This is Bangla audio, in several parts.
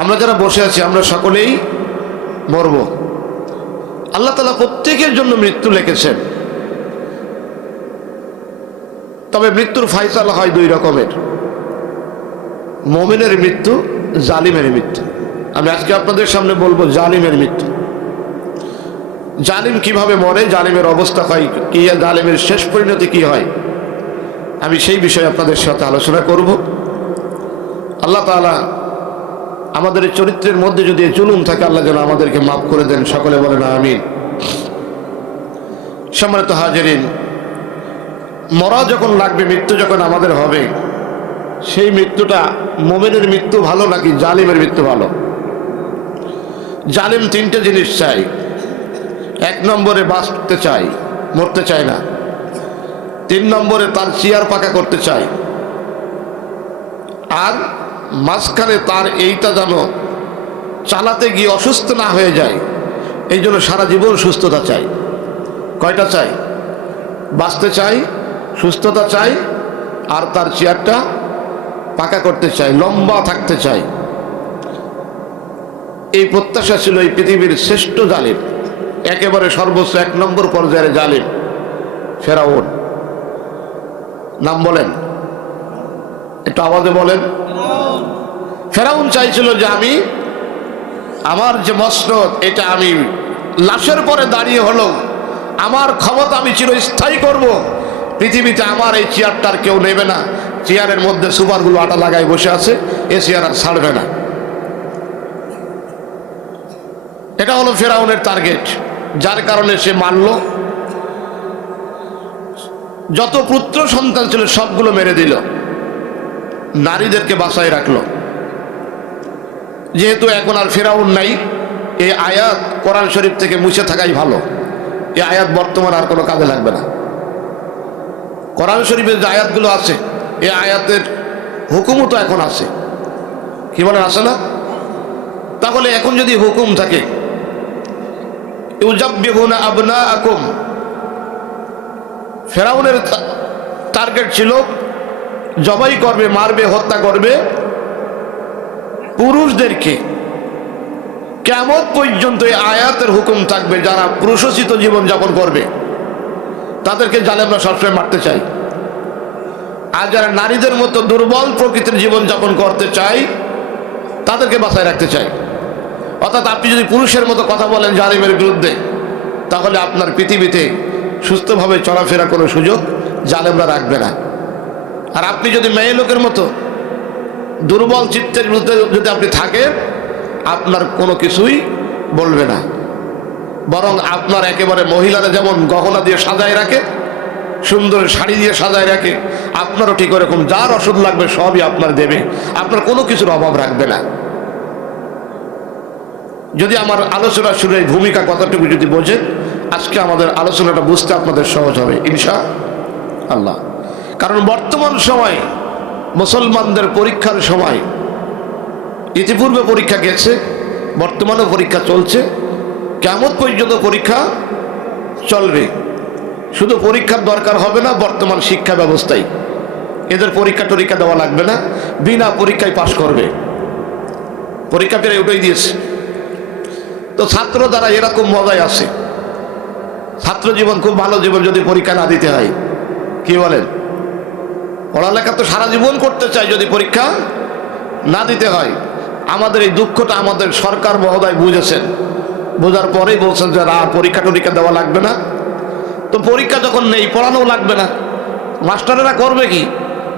আমরা যারা বসে আছি আমরা সকলেই মরব। আল্লাহ তাআলা প্রত্যেকের জন্য মৃত্যু লিখেছেন। তবে মৃত্যুর ফায়সালা হয় দুই রকমের, মুমিনের মৃত্যু, জালিমের মৃত্যু। আমি আজকে আপনাদের সামনে বলবো জালিমের মৃত্যু। জালিম কিভাবে মরে, জালিমের অবস্থা হয় কি, জালিমের শেষ পরিণতি কি হয়, আমি সেই বিষয়ে আপনাদের সাথে আলোচনা করব। আল্লাহ তাআলা আমাদের চরিত্রের মধ্যে যদি জুলুম থাকে আল্লাহ যেন আমাদেরকে মাফ করে দেন, সকলে বলেন আমিন। সম্মানিত হাজিরিন, মরা যখন লাগবে, মৃত্যু যখন আমাদের হবে, সেই মৃত্যুটা মুমিনের মৃত্যু ভালো নাকি জালিমের মৃত্যু ভালো? জালিম তিনটে জিনিস চাই। এক নম্বরে বাঁচতে চাই, মরতে চায় না। তিন নম্বরে তার চেয়ার পাকা করতে চাই। আর মাঝখানে তার এইটা যেন চালাতে গিয়ে অসুস্থ না হয়ে যায়, এই জন্য সারা জীবন সুস্থতা চাই। কয়টা চাই? বাঁচতে চাই, সুস্থতা চাই, আর তার চেয়ারটা পাকা করতে চাই, লম্বা থাকতে চাই। এই প্রত্যাশা ছিল এই পৃথিবীর শ্রেষ্ঠ জালিম, একেবারে সর্বোচ্চ এক নম্বর পর্যায়ের জালিম ফেরাউন। নাম বলেন, একটু আওয়াজে বলেন। ফেরাউন চাইছিল যে আমি আমার যে মসনদ, এটা আমি লাশের পরে দাঁড়িয়ে হলো আমার ক্ষমতা আমি চিরস্থায়ী করব, পৃথিবীতে আমার এই চেয়ারটার কেউ নেবে না। চেয়ারের মধ্যে সুপারগুলো আটা লাগায় বসে আছে, এ চেয়ার আর ছাড়বে না। এটা হলো ফেরাউনের টার্গেট, যার কারণে সে মানল। যত পুত্র সন্তান ছিল সবগুলো মেরে দিল, নারীদেরকে বাঁচায় রাখলো। যেহেতু এখন আর ফেরাউন নাই, এই আয়াত কোরআন শরীফ থেকে মুছে থাকাই ভালো। এই আয়াত বর্তমান আর কোনো কাজে লাগবে না। কোরআন শরীফের যে আয়াতগুলো আছে, এই আয়াতের হুকুমও তো এখন আছে, কি বলেন, আছে না? তাহলে এখন যদি হুকুম থাকে, ইউযাব্বিহুনা আবনাআকুম, ফেরাউনের টার্গেট ছিল জবাই করবে, মারবে, হত্যা করবে পুরুষদেরকে। কিয়ামত পর্যন্ত এই আয়াতের হুকুম থাকবে, যারা পুরুষোচিত জীবন যাপন করবে তাদেরকে জালেমরা সবসময় মারতে চাই। আর যারা নারীদের মতো দুর্বল প্রকৃতির জীবন যাপন করতে চায় তাদেরকে বাঁচায় রাখতে চাই। অর্থাৎ আপনি যদি পুরুষের মতো কথা বলেন জালিমের বিরুদ্ধে, তাহলে আপনার পৃথিবীতে সুস্থভাবে চলাফেরা কোনো সুযোগ জালেমরা রাখবে না। আর আপনি যদি মেয়ে লোকের মতো দুর্বল চিত্তের বিরুদ্ধে যদি আপনি থাকেন, আপনার কোনো কিছুই বলবে না। বরং আপনার একেবারে মহিলারা যেমন গহনা দিয়ে সাজায় রাখে, সুন্দর শাড়ি দিয়ে সাজায় রাখে, আপনারও ঠিক ওরকম যার ওষুধ লাগবে সবই আপনার দেবে, আপনার কোনো কিছুর অভাব রাখবে না। যদি আমার আলোচনা শুনে ভূমিকা কতটুকু যদি বোঝেন, আজকে আমাদের আলোচনাটা বুঝতে আপনাদের সহজ হবে ইনশাআল্লাহ। কারণ বর্তমান সময় মুসলমানদের পরীক্ষার সময়, ইতিপূর্বে পরীক্ষা গেছে, বর্তমানে পরীক্ষা চলছে, কিয়ামত পর্যন্ত পরীক্ষা চলবে। শুধু পরীক্ষার দরকার হবে না বর্তমান শিক্ষা ব্যবস্থায়, এদের পরীক্ষা দেওয়া লাগবে না, বিনা পরীক্ষায় পাশ করবে। পরীক্ষা পেরে উঠেই দিয়েছে। তো ছাত্র দ্বারা এরকম মজায় আছে, ছাত্র জীবন খুব ভালো জীবন যদি পরীক্ষা না দিতে হয়। কি বলেন? পড়ালেখা তো সারা জীবন করতে চাই, যদি পরীক্ষা না দিতে হয়। আমাদের এই দুঃখটা আমাদের সরকার মহোদয় বুঝেছেন, বোঝার পরেই বলছেন যে পরীক্ষা দেওয়া লাগবে না। তো পরীক্ষা যখন নেই, পড়ানোও লাগবে না, মাস্টারেরা করবে কি?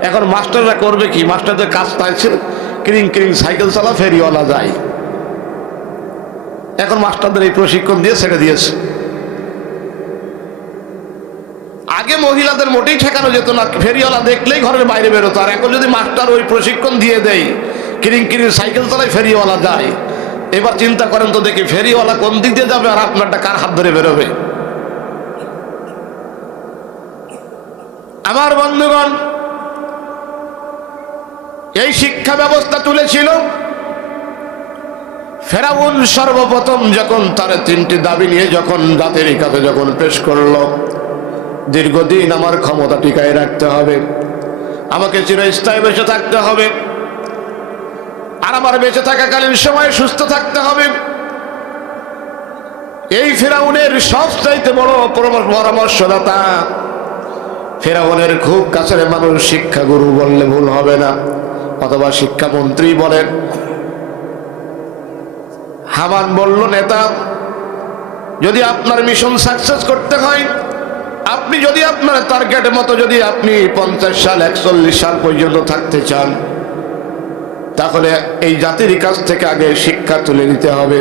এখন মাস্টাররা করবে কি? মাস্টারদের কাজ চাইছে ক্রিং ক্রিং সাইকেল চালা, ফেরিওয়ালা যায়। এখন মাস্টারদের এই প্রশিক্ষণ দিয়ে ছেড়ে দিয়েছে। আগে মহিলাদের মোটেই ঠেকানো যেত না, ফেরিওয়ালা দেখলেই ঘরের বাইরে বেরোতো। আর এখন যদি মাস্টার ওই প্রশিক্ষণ দিয়ে দেয়, কিরিং কিরিং সাইকেল চালায়, ফেরিওয়ালা যায়। এবার চিন্তা করেন তো দেখি, ফেরিওয়ালা কোন দিক দিয়ে যাবে আর আপনারটা কার হাত ধরে বেরোবে? আমার বন্ধুগণ, এই শিক্ষা ব্যবস্থা তুলেছিল ফেরাউন। সর্বপ্রথম যখন তার তিনটি দাবি নিয়ে যখন জাতির কাছে যখন পেশ করলো, দীর্ঘদিন আমার ক্ষমতা টিকায় রাখতে হবে, আমাকে চিরস্থায়ী বেঁচে থাকতে হবে, আর আমার বেঁচে থাকাকালীন সময়ে সুস্থ থাকতে হবে। এই ফেরাউনের সবচাইতে বড় পরামর্শদাতা, ফেরাউনের খুব কাছের মানুষ, শিক্ষাগুরু বললে ভুল হবে না, অথবা শিক্ষামন্ত্রী বলেন। হামান বলল, নেতা, যদি আপনার মিশন সাকসেস করতে হয়, আপনি যদি আপনার টার্গেটের মতো যদি আপনি 50 সাল 41 সাল পর্যন্ত থাকতে চান, তাহলে এই জাতির কাছ থেকে আগে শিক্ষা তুলে নিতে হবে।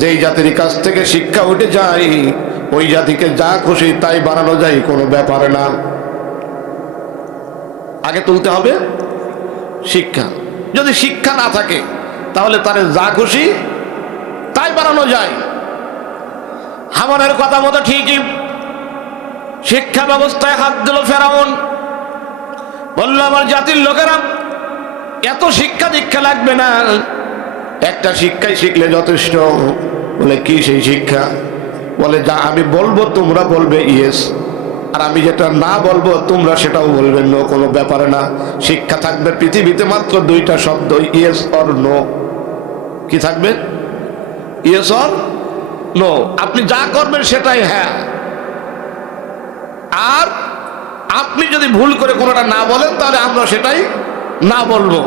যেই জাতির কাছ থেকে শিক্ষা উঠে যায়, ওই জাতিকে যা খুশি তাই বানানো যায়, কোনো ব্যাপার না। আগে তুলতে হবে শিক্ষা। যদি শিক্ষা না থাকে তাহলে তারে যা খুশি তাই বানানো যায়। হামানের কথা মতো ঠিকই শিক্ষা ব্যবস্থায় হাত দিল ফেরাউন। বলল, আমার জাতির লোকেরা এত শিক্ষা দীক্ষা লাগবে না, একটা শিক্ষাই শিখলে যথেষ্ট। বলে, কি সেই শিক্ষা? বলে, যা আমি বলবো তোমরা বলবে ইয়েস, আর আমি যেটা না বলবো তোমরা সেটাও বলবে নো, কোনো ব্যাপারে না। শিক্ষা থাকবে পৃথিবীতে মাত্র দুইটা শব্দ, ইয়েস অর নো। কি থাকবে? Yes or no. আপনি যা করবেন সেটাই হ্যাঁ, আর আপনি যদি ভুল করে কোনোটা না বলেন তাহলে আমরা সেটাই না বলবো।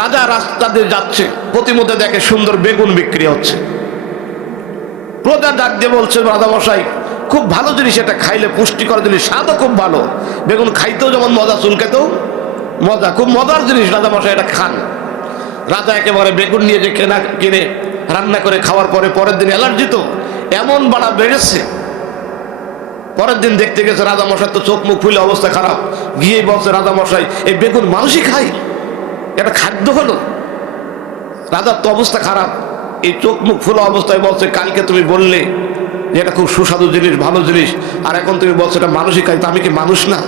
রাজা রাস্তা দিয়ে যাচ্ছে, প্রতিমধ্যে দেখে সুন্দর বেগুন বিক্রি হচ্ছে। প্রজা ডাক দিয়ে বলছে, রাজামশাই, খুব ভালো জিনিস, এটা খাইলে পুষ্টিকর জিনিস, স্বাদও খুব ভালো, বেগুন খাইতেও যেমন মজা, চুলকাতেও মজা, খুব মজার জিনিস, রাজামশাই এটা খান। রাজা একেবারে বেগুন নিয়ে যে কিনে রান্না করে খাওয়ার পরে পরের দিন অ্যালার্জি তো এমন বাড়া বেড়েছে। পরের দিন দেখতে গেছে রাজামশাই তো চোখ মুখ ফুলে অবস্থা খারাপ, গিয়ে বলছে, রাজামশাই এই বেগুন মানুষই খায়, এটা খাদ্য হলো? রাজার তো অবস্থা খারাপ, এই চোখ মুখ ফুলে অবস্থায় বলছে, কালকে তুমি বললে যে এটা খুব সুস্বাদু জিনিস, ভালো জিনিস, আর এখন তুমি বলছো এটা মানুষই খায়, তো আমি কি মানুষ না?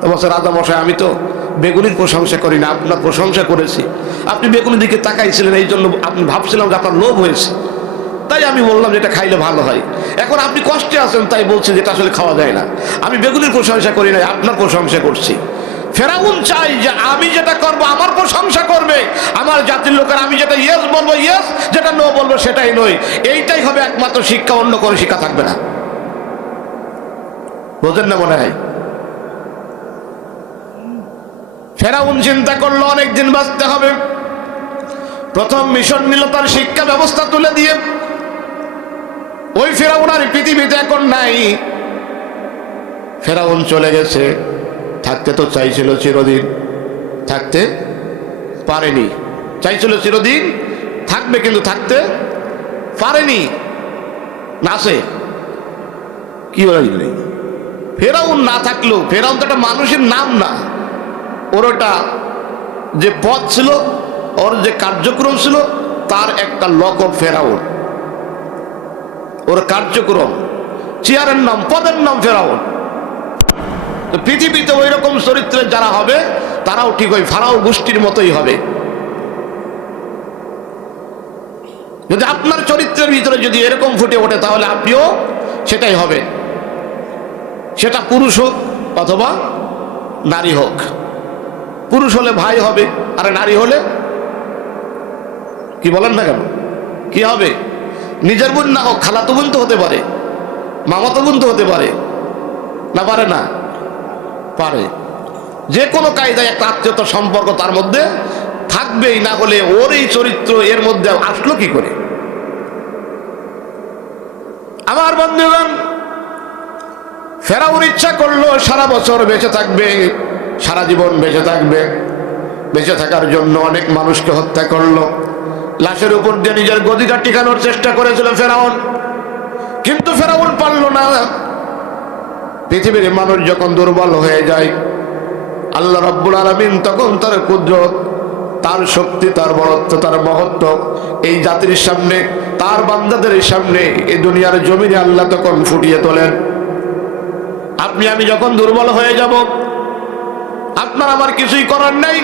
তো বলছে, রাজামশাই আমি তো বেগুনির প্রশংসা করি না, আপনার প্রশংসা করেছি। আপনি বেগুনের দিকে তাকাইছিলেন, এই জন্য আপনি ভাবছিলাম যে আপনার লোভ হয়েছে, তাই আমি বললাম যেটা খাইলে ভালো হয়। এখন আপনি কষ্টে আছেন তাই বলছেন যেটা আসলে খাওয়া যায় না। আমি বেগুনের প্রশংসা করি না, আপনার প্রশংসা করছি। ফেরাউন চাই যে আমি যেটা করব আমার প্রশংসা করবে আমার জাতির লোকের, আমি যেটা ইয়েস বলবো ইয়েস, যেটা নো বলবো সেটাই নয়। এইটাই হবে একমাত্র শিক্ষা, অন্য কোনো শিক্ষা থাকবে না। বোঝেন না মনে হয়? ফেরাউন চিন্তা করলো অনেকদিন বাঁচতে হবে, প্রথম মিশন নিল তার শিক্ষা ব্যবস্থা তুলে দিয়ে। ওই ফেরাউন আর পৃথিবীতে এখন নাই, ফেরাউন চলে গেছে। থাকতে তো চাইছিল চিরদিন, থাকতে পারেনি। চাইছিল চিরদিন থাকবে, কিন্তু থাকতে পারেনি। নাসে কি হয়নি? ফেরাউন না থাকলেও, ফেরাউন তো একটা মানুষের নাম না, ওর ওটা যে পদ ছিল, ওর যে কার্যক্রম ছিল, তার একটা লকব ফেরাউন। ওর কার্যক্রম, চেয়ারের নাম, পদের নাম ফেরাউন। তো পৃথিবীতে ওই রকম চরিত্রের যারা হবে তারাও ঠিক ওই ফারাও গোষ্ঠীর মতোই হবে। যদি আপনার চরিত্রের ভিতরে যদি এরকম ফুটে ওঠে তাহলে আপনিও সেটাই হবে, সেটা পুরুষ হোক অথবা নারী হোক। পুরুষ হলে ভাই হবে, আর নারী হলে কি বলেন না কেন, কি হবে? নিজের বোন না হোক, খালাতো বোন তো হতে পারে, মামাতো বোন তো হতে পারে না, পারে না? পারে। যে কোনো কায়দায় একটা আত্মীয়তার সম্পর্ক তার মধ্যে থাকবেই, না হলে ওর এই চরিত্র এর মধ্যে আসলো কি করে? আমার বন্ধুগণ, ফেরাউন ইচ্ছা করলো সারা বছর বেঁচে থাকবে, সারা জীবন বেঁচে থাকবে। বেঁচে থাকার জন্য অনেক মানুষকে হত্যা করলো, লাশের উপর দিয়ে নিজের গদিটা টিকানোর চেষ্টা করেছিল ফেরাউন, কিন্তু ফেরাউন পারল না। পৃথিবীর মানুষ যখন দুর্বল হয়ে যায়, আল্লাহ রাব্বুল আলামিন তখন তার কুদরত, তার শক্তি, তার বড়ত্ব, তার মহত্ব এই জাতির সামনে, তার বান্দাদের সামনে, এই দুনিয়ার জমিনে আল্লাহ তখন ফুটিয়ে তোলেন। আপনি আমি যখন দুর্বল হয়ে যাব, আপনার আমার কিছুই করার নাই,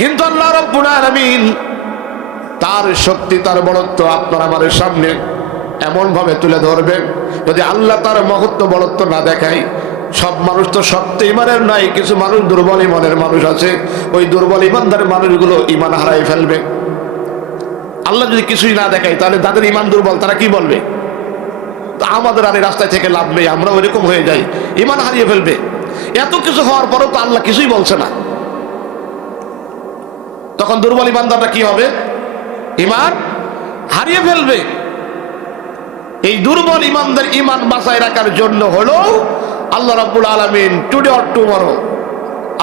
কিন্তু আল্লাহ রাব্বুল আলামিন তার শক্তি, তার বড়ত্ব আপনার আমার সামনে এমন ভাবে তুলে ধরবেন, যদি আল্লাহ তার মহত্ব বড়ত্ব না দেখায় সব মানুষ তো শক্ত ইমানের নাই, কিছু মানুষ দুর্বল ইমানের মানুষ আছে। ওই দুর্বল ইমানদার মানুষগুলো ইমান হারাই ফেলবে। আল্লাহ যদি কিছুই না দেখায় তাহলে তাদের ইমান দুর্বল, তারা কি বলবে? আমাদের আর এই রাস্তায় থেকে লাভ নেই, আমরা ওইরকম হয়ে যাই, ইমান হারিয়ে ফেলবে। এত কিছু হওয়ার পরেও তো আল্লাহ কিছুই বলছে না। তখন দুর্বল ইমানদাররা কি হবে? ইমান হারিয়ে ফেলবে। এই দুর্বল ইমানদের ইমান বাঁচায় রাখার জন্য হলো আল্লাহ রাব্বুল আলামিন টুডে অর টুমরো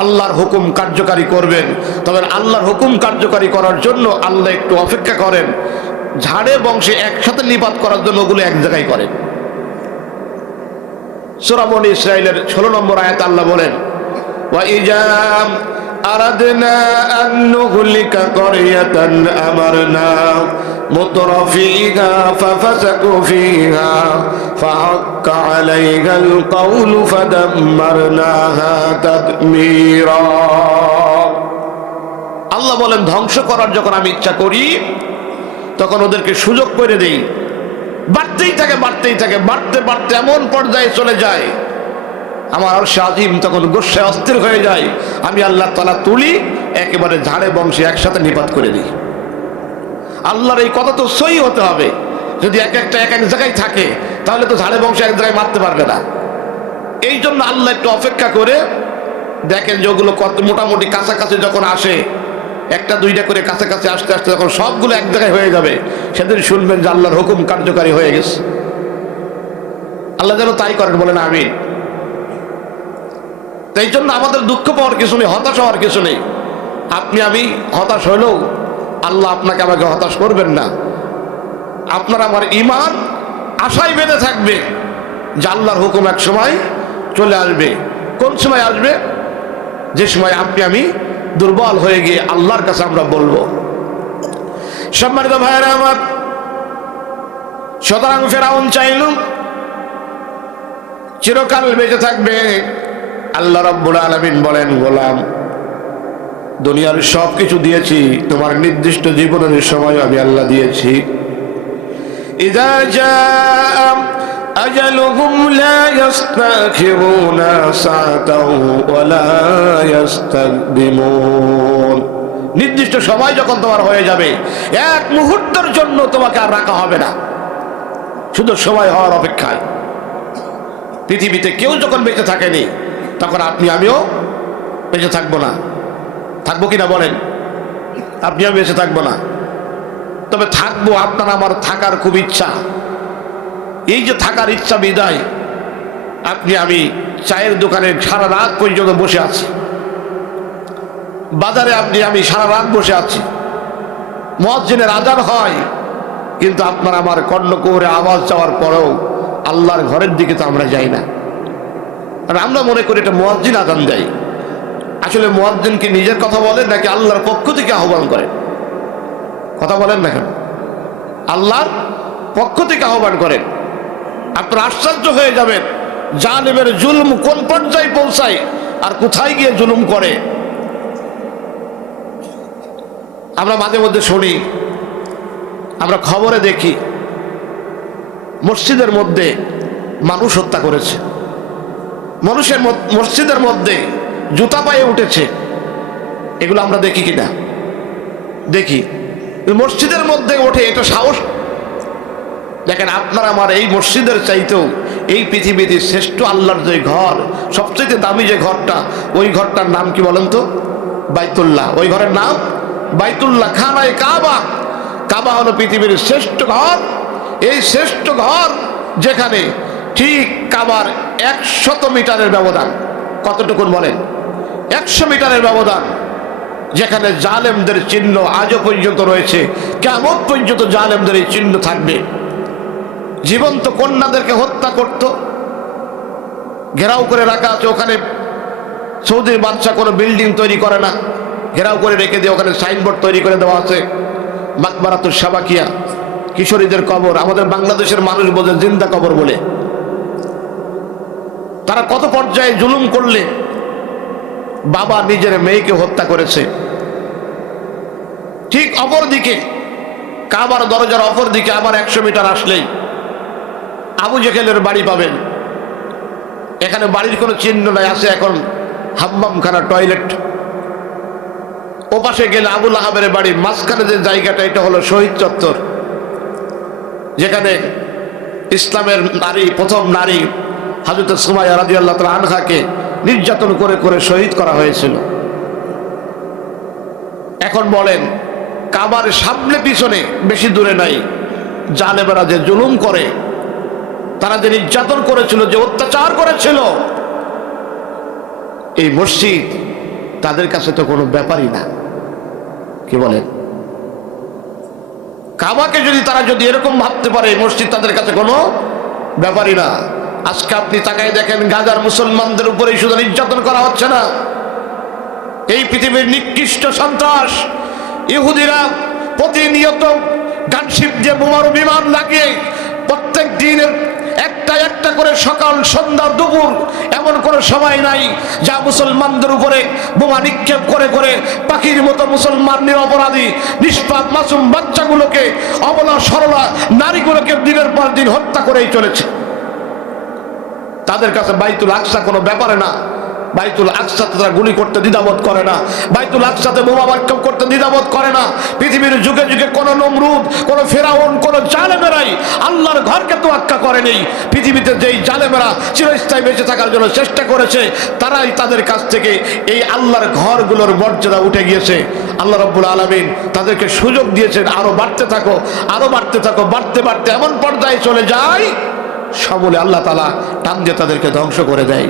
আল্লাহর হুকুম কার্যকারী করবেন। তবে আল্লাহর হুকুম কার্যকারী করার জন্য আল্লাহ একটু অপেক্ষা করেন। ঝাড়ে বংশে একসাথে নিপাত করার জন্য ওগুলো এক জায়গায় করেন। সূরা বনী ইসরাঈলের 16 নম্বর আয়াতে আল্লাহ বলেন, ওয়া ইজা আরাদনা আন নুহলিকা ক্বরিয়াতান আমারনা মুতরাফিহা ফাফাসাকু ফিহা ফাহাক্কা আলাইহাল কওলু ফাদাম্মারনাহা তাদমীরা। আল্লাহ বলেন, ধ্বংস করার যখন আমি ইচ্ছা করি তখন ওদেরকে সুযোগ করে দেই, বাড়তেই থাকে বাড়তেই থাকে, বাড়তে বাড়তে এমন পর্যায়ে চলে যায় আমার আরশে আজিম তখন গোস্বায় অস্থির হয়ে যায়। আমি আল্লাহ তাআলা তুলি, একেবারে ঝাড়ে বংশে একসাথে নিপাত করে দিই। আল্লাহর এই কথা তো সহি হতে হবে। যদি এক একটা এক এক জায়গায় থাকে তাহলে তো ঝাড়ে বংশে এক জায়গায় মারতে পারবে না। এই জন্য আল্লাহ একটু অপেক্ষা করে দেখেন যে ওগুলো কত মোটামুটি কাছাকাছি যখন আসে, একটা দুইটা করে কাছাকাছি আসতে আসতে যখন সবগুলো এক জায়গায় হয়ে যাবে, সেদিন শুনবেন যে আল্লাহর হুকুম কার্যকারী হয়ে গেছে। আল্লাহ যেন তাই করেন, বলেন আমিন। এই জন্য আমাদের দুঃখ পাওয়ার কিছু নেই, হতাশ হওয়ার কিছু নেই। আপনি আমি হতাশ হইলেও আল্লাহ আপনাকে আমাকে হতাশ করবেন না। আপনার আমার ইমান আশায় বেঁধে থাকবে যে আল্লাহর হুকুম এক সময় চলে আসবে। কোন সময় আসবে? যে সময় আপনি আমি দুর্বল হয়ে গিয়ে আল্লাহর কাছে আমরা বলবো। সম্মানিত ভাইয়েরা আমার, সুতরাং ফেরাউন চাইল চিরকাল বেঁচে থাকবে। আল্লাহ রাব্বুল আলামিন বলেন, গোলাম, দুনিয়ার সব কিছু দিয়েছি, তোমার নির্দিষ্ট জীবনের সময় আমি আল্লাহ দিয়েছি। ইযা জাআ আজালুহুম লা ইস্তাখিরুনা সাআতাও ওয়া লা ইস্তাকদিমুন। নির্দিষ্ট সময় যখন তোমার হয়ে যাবে, এক মুহূর্তের জন্য তোমাকে আর রাখা হবে না, শুধু সময় হওয়ার অপেক্ষায়। পৃথিবীতে কেউ যখন বেঁচে থাকেনি তখন আপনি আমিও বেঁচে থাকবো না। থাকবো কিনা বলেন? আপনি আমি বেঁচে থাকবো না, তবে থাকবো। আপনার আমার থাকার খুব ইচ্ছা। এই যে থাকার ইচ্ছা বিদায় আপনি আমি চায়ের দোকানে সারা রাত পর্যন্ত বসে আছি, বাজারে আপনি আমি সারা রাত বসে আছি, মুয়াজ্জিনের আযান হয়, কিন্তু আপনার আমার কর্ণকুহরে আওয়াজ যাওয়ার পরেও আল্লাহর ঘরের দিকে তো আমরা যাই না। আর আমরা মনে করি এটা মুয়াজ্জিন আযান দেয়। আসলে মুয়াজ্জিন কি নিজের কথা বলেন নাকি আল্লাহর পক্ষ থেকে আহ্বান করেন? কথা বলেন না কেন? আল্লাহর পক্ষ থেকে আহ্বান করেন। আপনারা আশ্চর্য হয়ে যাবেন জালেমের জুলুম কোন পর্যায়ে পৌঁছায় আর কোথায় গিয়ে জুলুম করে। আমরা মাঝে মধ্যে শুনি, আমরা খবরে দেখি, মসজিদের মধ্যে মানুষ হত্যা করেছে, মানুষের মসজিদের মধ্যে জুতা পায়ে উঠেছে। এগুলো আমরা দেখি কিনা? দেখি। মসজিদের মধ্যে ওঠে, এটা সাহস। দেখেন, আপনার আমার এই মসজিদের চাইতেও এই পৃথিবীতে শ্রেষ্ঠ আল্লাহর যে ঘর, সবচেয়ে দামি যে ঘরটা, ওই ঘরটার নাম কি বলেন তো? বাইতুল্লাহ। ওই ঘরের নাম বাইতুল্লাহ, খানায়ে কাবা। কাবা হলো পৃথিবীর শ্রেষ্ঠ ঘর। এই শ্রেষ্ঠ ঘর যেখানে ঠিক কাবার 100 মিটারের ব্যবধান। কতটুকুন বলেন? 100 মিটারের ব্যবধান, যেখানে জালেমদের চিহ্ন আজও পর্যন্ত রয়েছে। কিয়ামত পর্যন্ত জালেমদের এই চিহ্ন থাকবে। জীবন্ত কন্যাদেরকে হত্যা করত, ঘেরাও করে রাখা আছে। ওখানে সৌদির বাদশা কোনো বিল্ডিং তৈরি করে না, ঘেরাও করে রেখে দিয়ে ওখানে সাইনবোর্ড তৈরি করে দেওয়া আছে, মাকবারাতুশ শাবাকিয়া, কিশোরীদের কবর। আমাদের বাংলাদেশের মানুষ বোঝে জিন্দা কবর বলে। তারা কত পর্যায়ে জুলুম করলে বাবা নিজের মেয়েকে হত্যা করেছে। ঠিক অপর দিকে, কাবার দরজার অপর দিকে আবার 100 মিটার আসলেই আবু জেহেলের বাড়ি পাবেন। এখানে বাড়ির কোনো চিহ্ন নাই, আছে এখন হাম্মামখানা, টয়লেট। ওপাশে গেলে আবুল আহাবের বাড়ি, মাঝখানে যে জায়গাটা এটা হলো শহীদ চত্বর, যেখানে ইসলামের নারী, প্রথম নারী হযরত সুমাইয়া রাদিয়াল্লাহু তাআলা আনহাকে নির্যাতন করে করে শহীদ করা হয়েছিল। এখন বলেন, কাবার সামনে পিছনে বেশি দূরে নাই, জালেমেরা যে জুলুম করে, তারা যে নির্যাতন করেছিল, যে অত্যাচার করেছিল, এই মসজিদ তাদের কাছে তো কোনো ব্যাপারই না। কি বলেন? কাবাকে যদি তারা যদি এরকম ভাবতে পারে, মসজিদ তাদের কাছে কোনো ব্যাপারই না। আজকে আপনি তাকায় দেখেন, গাজার মুসলমানদের উপরে শুধু নির্যাতন করা হচ্ছে না, এই পৃথিবীর নিকৃষ্ট সন্ত্রাস ইহুদিরা প্রতিনিয়ত গানশিপ দিয়ে বোমারু বিমান লাগিয়ে প্রত্যেক দিনের একটা একটা করে সকাল সন্ধ্যা দুপুর এমন কোনো সময় নাই যা মুসলমানদের উপরে বোমা নিক্ষেপ করে করে পাখির মতো মুসলমান নিরপরাধী নিষ্পাপ মাসুম বাচ্চাগুলোকে, অবলা সরলা নারীগুলোকে দিনের পর দিন হত্যা করেই চলেছে। তাদের কাছে বাইতুল আকসা কোনো ব্যাপারে না। বাইতুল আকসাতে তারা গুলি করতে দ্বিধাবোধ করে না, বাইতুল আকসাতে বোমা বিক্ষেপ করতে দ্বিধাবোধ করে না। পৃথিবীর যুগে যুগে কোনো নমরুদ, কোনো ফেরাউন, কোনো জালেমেরাই আল্লাহর ঘরকে তোয়াক্কা করেনি। পৃথিবীতে যেই জালেমেরা চিরস্থায়ী বেঁচে থাকার জন্য চেষ্টা করেছে, তারাই তাদের কাছ থেকে এই আল্লাহর ঘরগুলোর মর্যাদা উঠে গিয়েছে। আল্লাহ রাব্বুল আলামিন তাদেরকে সুযোগ দিয়েছেন, আরো বাড়তে থাকো, আরো বাড়তে থাকো। বাড়তে বাড়তে এমন পর্যায়ে চলে যায়, সমূলে আল্লাহ তাআলা টান দিয়ে তাদেরকে ধ্বংস করে দেয়।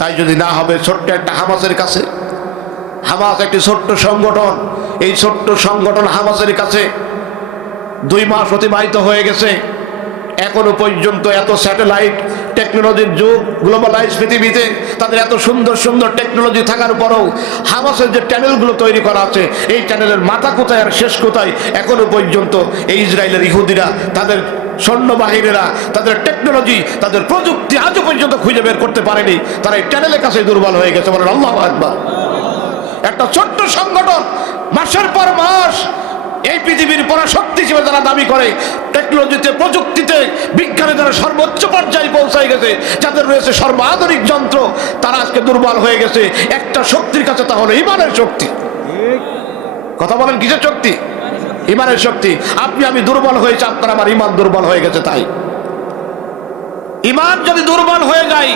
তাই যদি না হবে ছোট্ট একটা হামাসের কাছে, হামাস একটি ছোট্ট সংগঠন, এই ছোট্ট সংগঠন হামাসের কাছে 2 মাস অতিবাহিত হয়ে গেছে, এখনো পর্যন্ত এত স্যাটেলাইট টেকনোলজির যুগ, গ্লোবালাইজ পৃথিবীতে তাদের এত সুন্দর সুন্দর টেকনোলজি থাকার পরেও হামাসের যে চ্যানেলগুলো তৈরি করা আছে, এই চ্যানেলের মাথা কোথায় আর শেষ কোথায় এখনো পর্যন্ত এই ইসরায়েলের ইহুদিরা, তাদের সৈন্যবাহিনীরা, তাদের টেকনোলজি, তাদের প্রযুক্তি আজও পর্যন্ত খুঁজে বের করতে পারেনি। তারা এই চ্যানেলের কাছে দুর্বল হয়ে গেছে। বলেন আল্লাহু আকবার। একটা ছোট্ট সংগঠন মাসের পর মাস এই পৃথিবীর পরাশক্তি হিসেবে যারা দাবি করে, টেকনোলজিতে, প্রযুক্তিতে, বিজ্ঞানে যারা সর্বোচ্চ পর্যায়ে পৌঁছায় গেছে, যাদের রয়েছে সর্বাধুনিক যন্ত্র, তারা আজকে দুর্বল হয়ে গেছে একটা শক্তির কাছে, তা হলো ইমানের শক্তি। কথা বলেন, কিসের শক্তি? ইমানের শক্তি। আপনি আমি দুর্বল হয়েছে, আপনার আমার ইমান দুর্বল হয়ে গেছে। তাই ইমান যদি দুর্বল হয়ে যায়,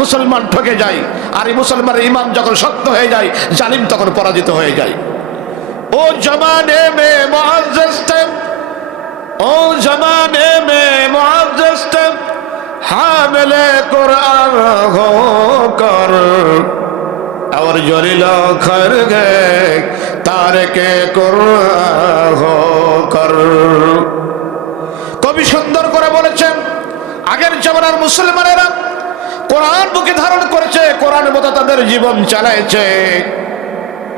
মুসলমান ঠকে যায়। আর এই মুসলমানের ইমান যখন শক্ত হয়ে যায়, জালিম তখন পরাজিত হয়ে যায়। ओ जमाने में मुअज़्ज़ज़ थे, ओ जमाने में मुअज़्ज़ज़ थे, हामिले कुरान हो कर और जलील खर गए तारके कुरान हो कर। কবি সুন্দর করে বলেছেন, আগের জামানার মুসলমানেরা কোরআন বুকে ধারণ করেছে, কোরআনের মতো তাদের জীবন চালাইছে।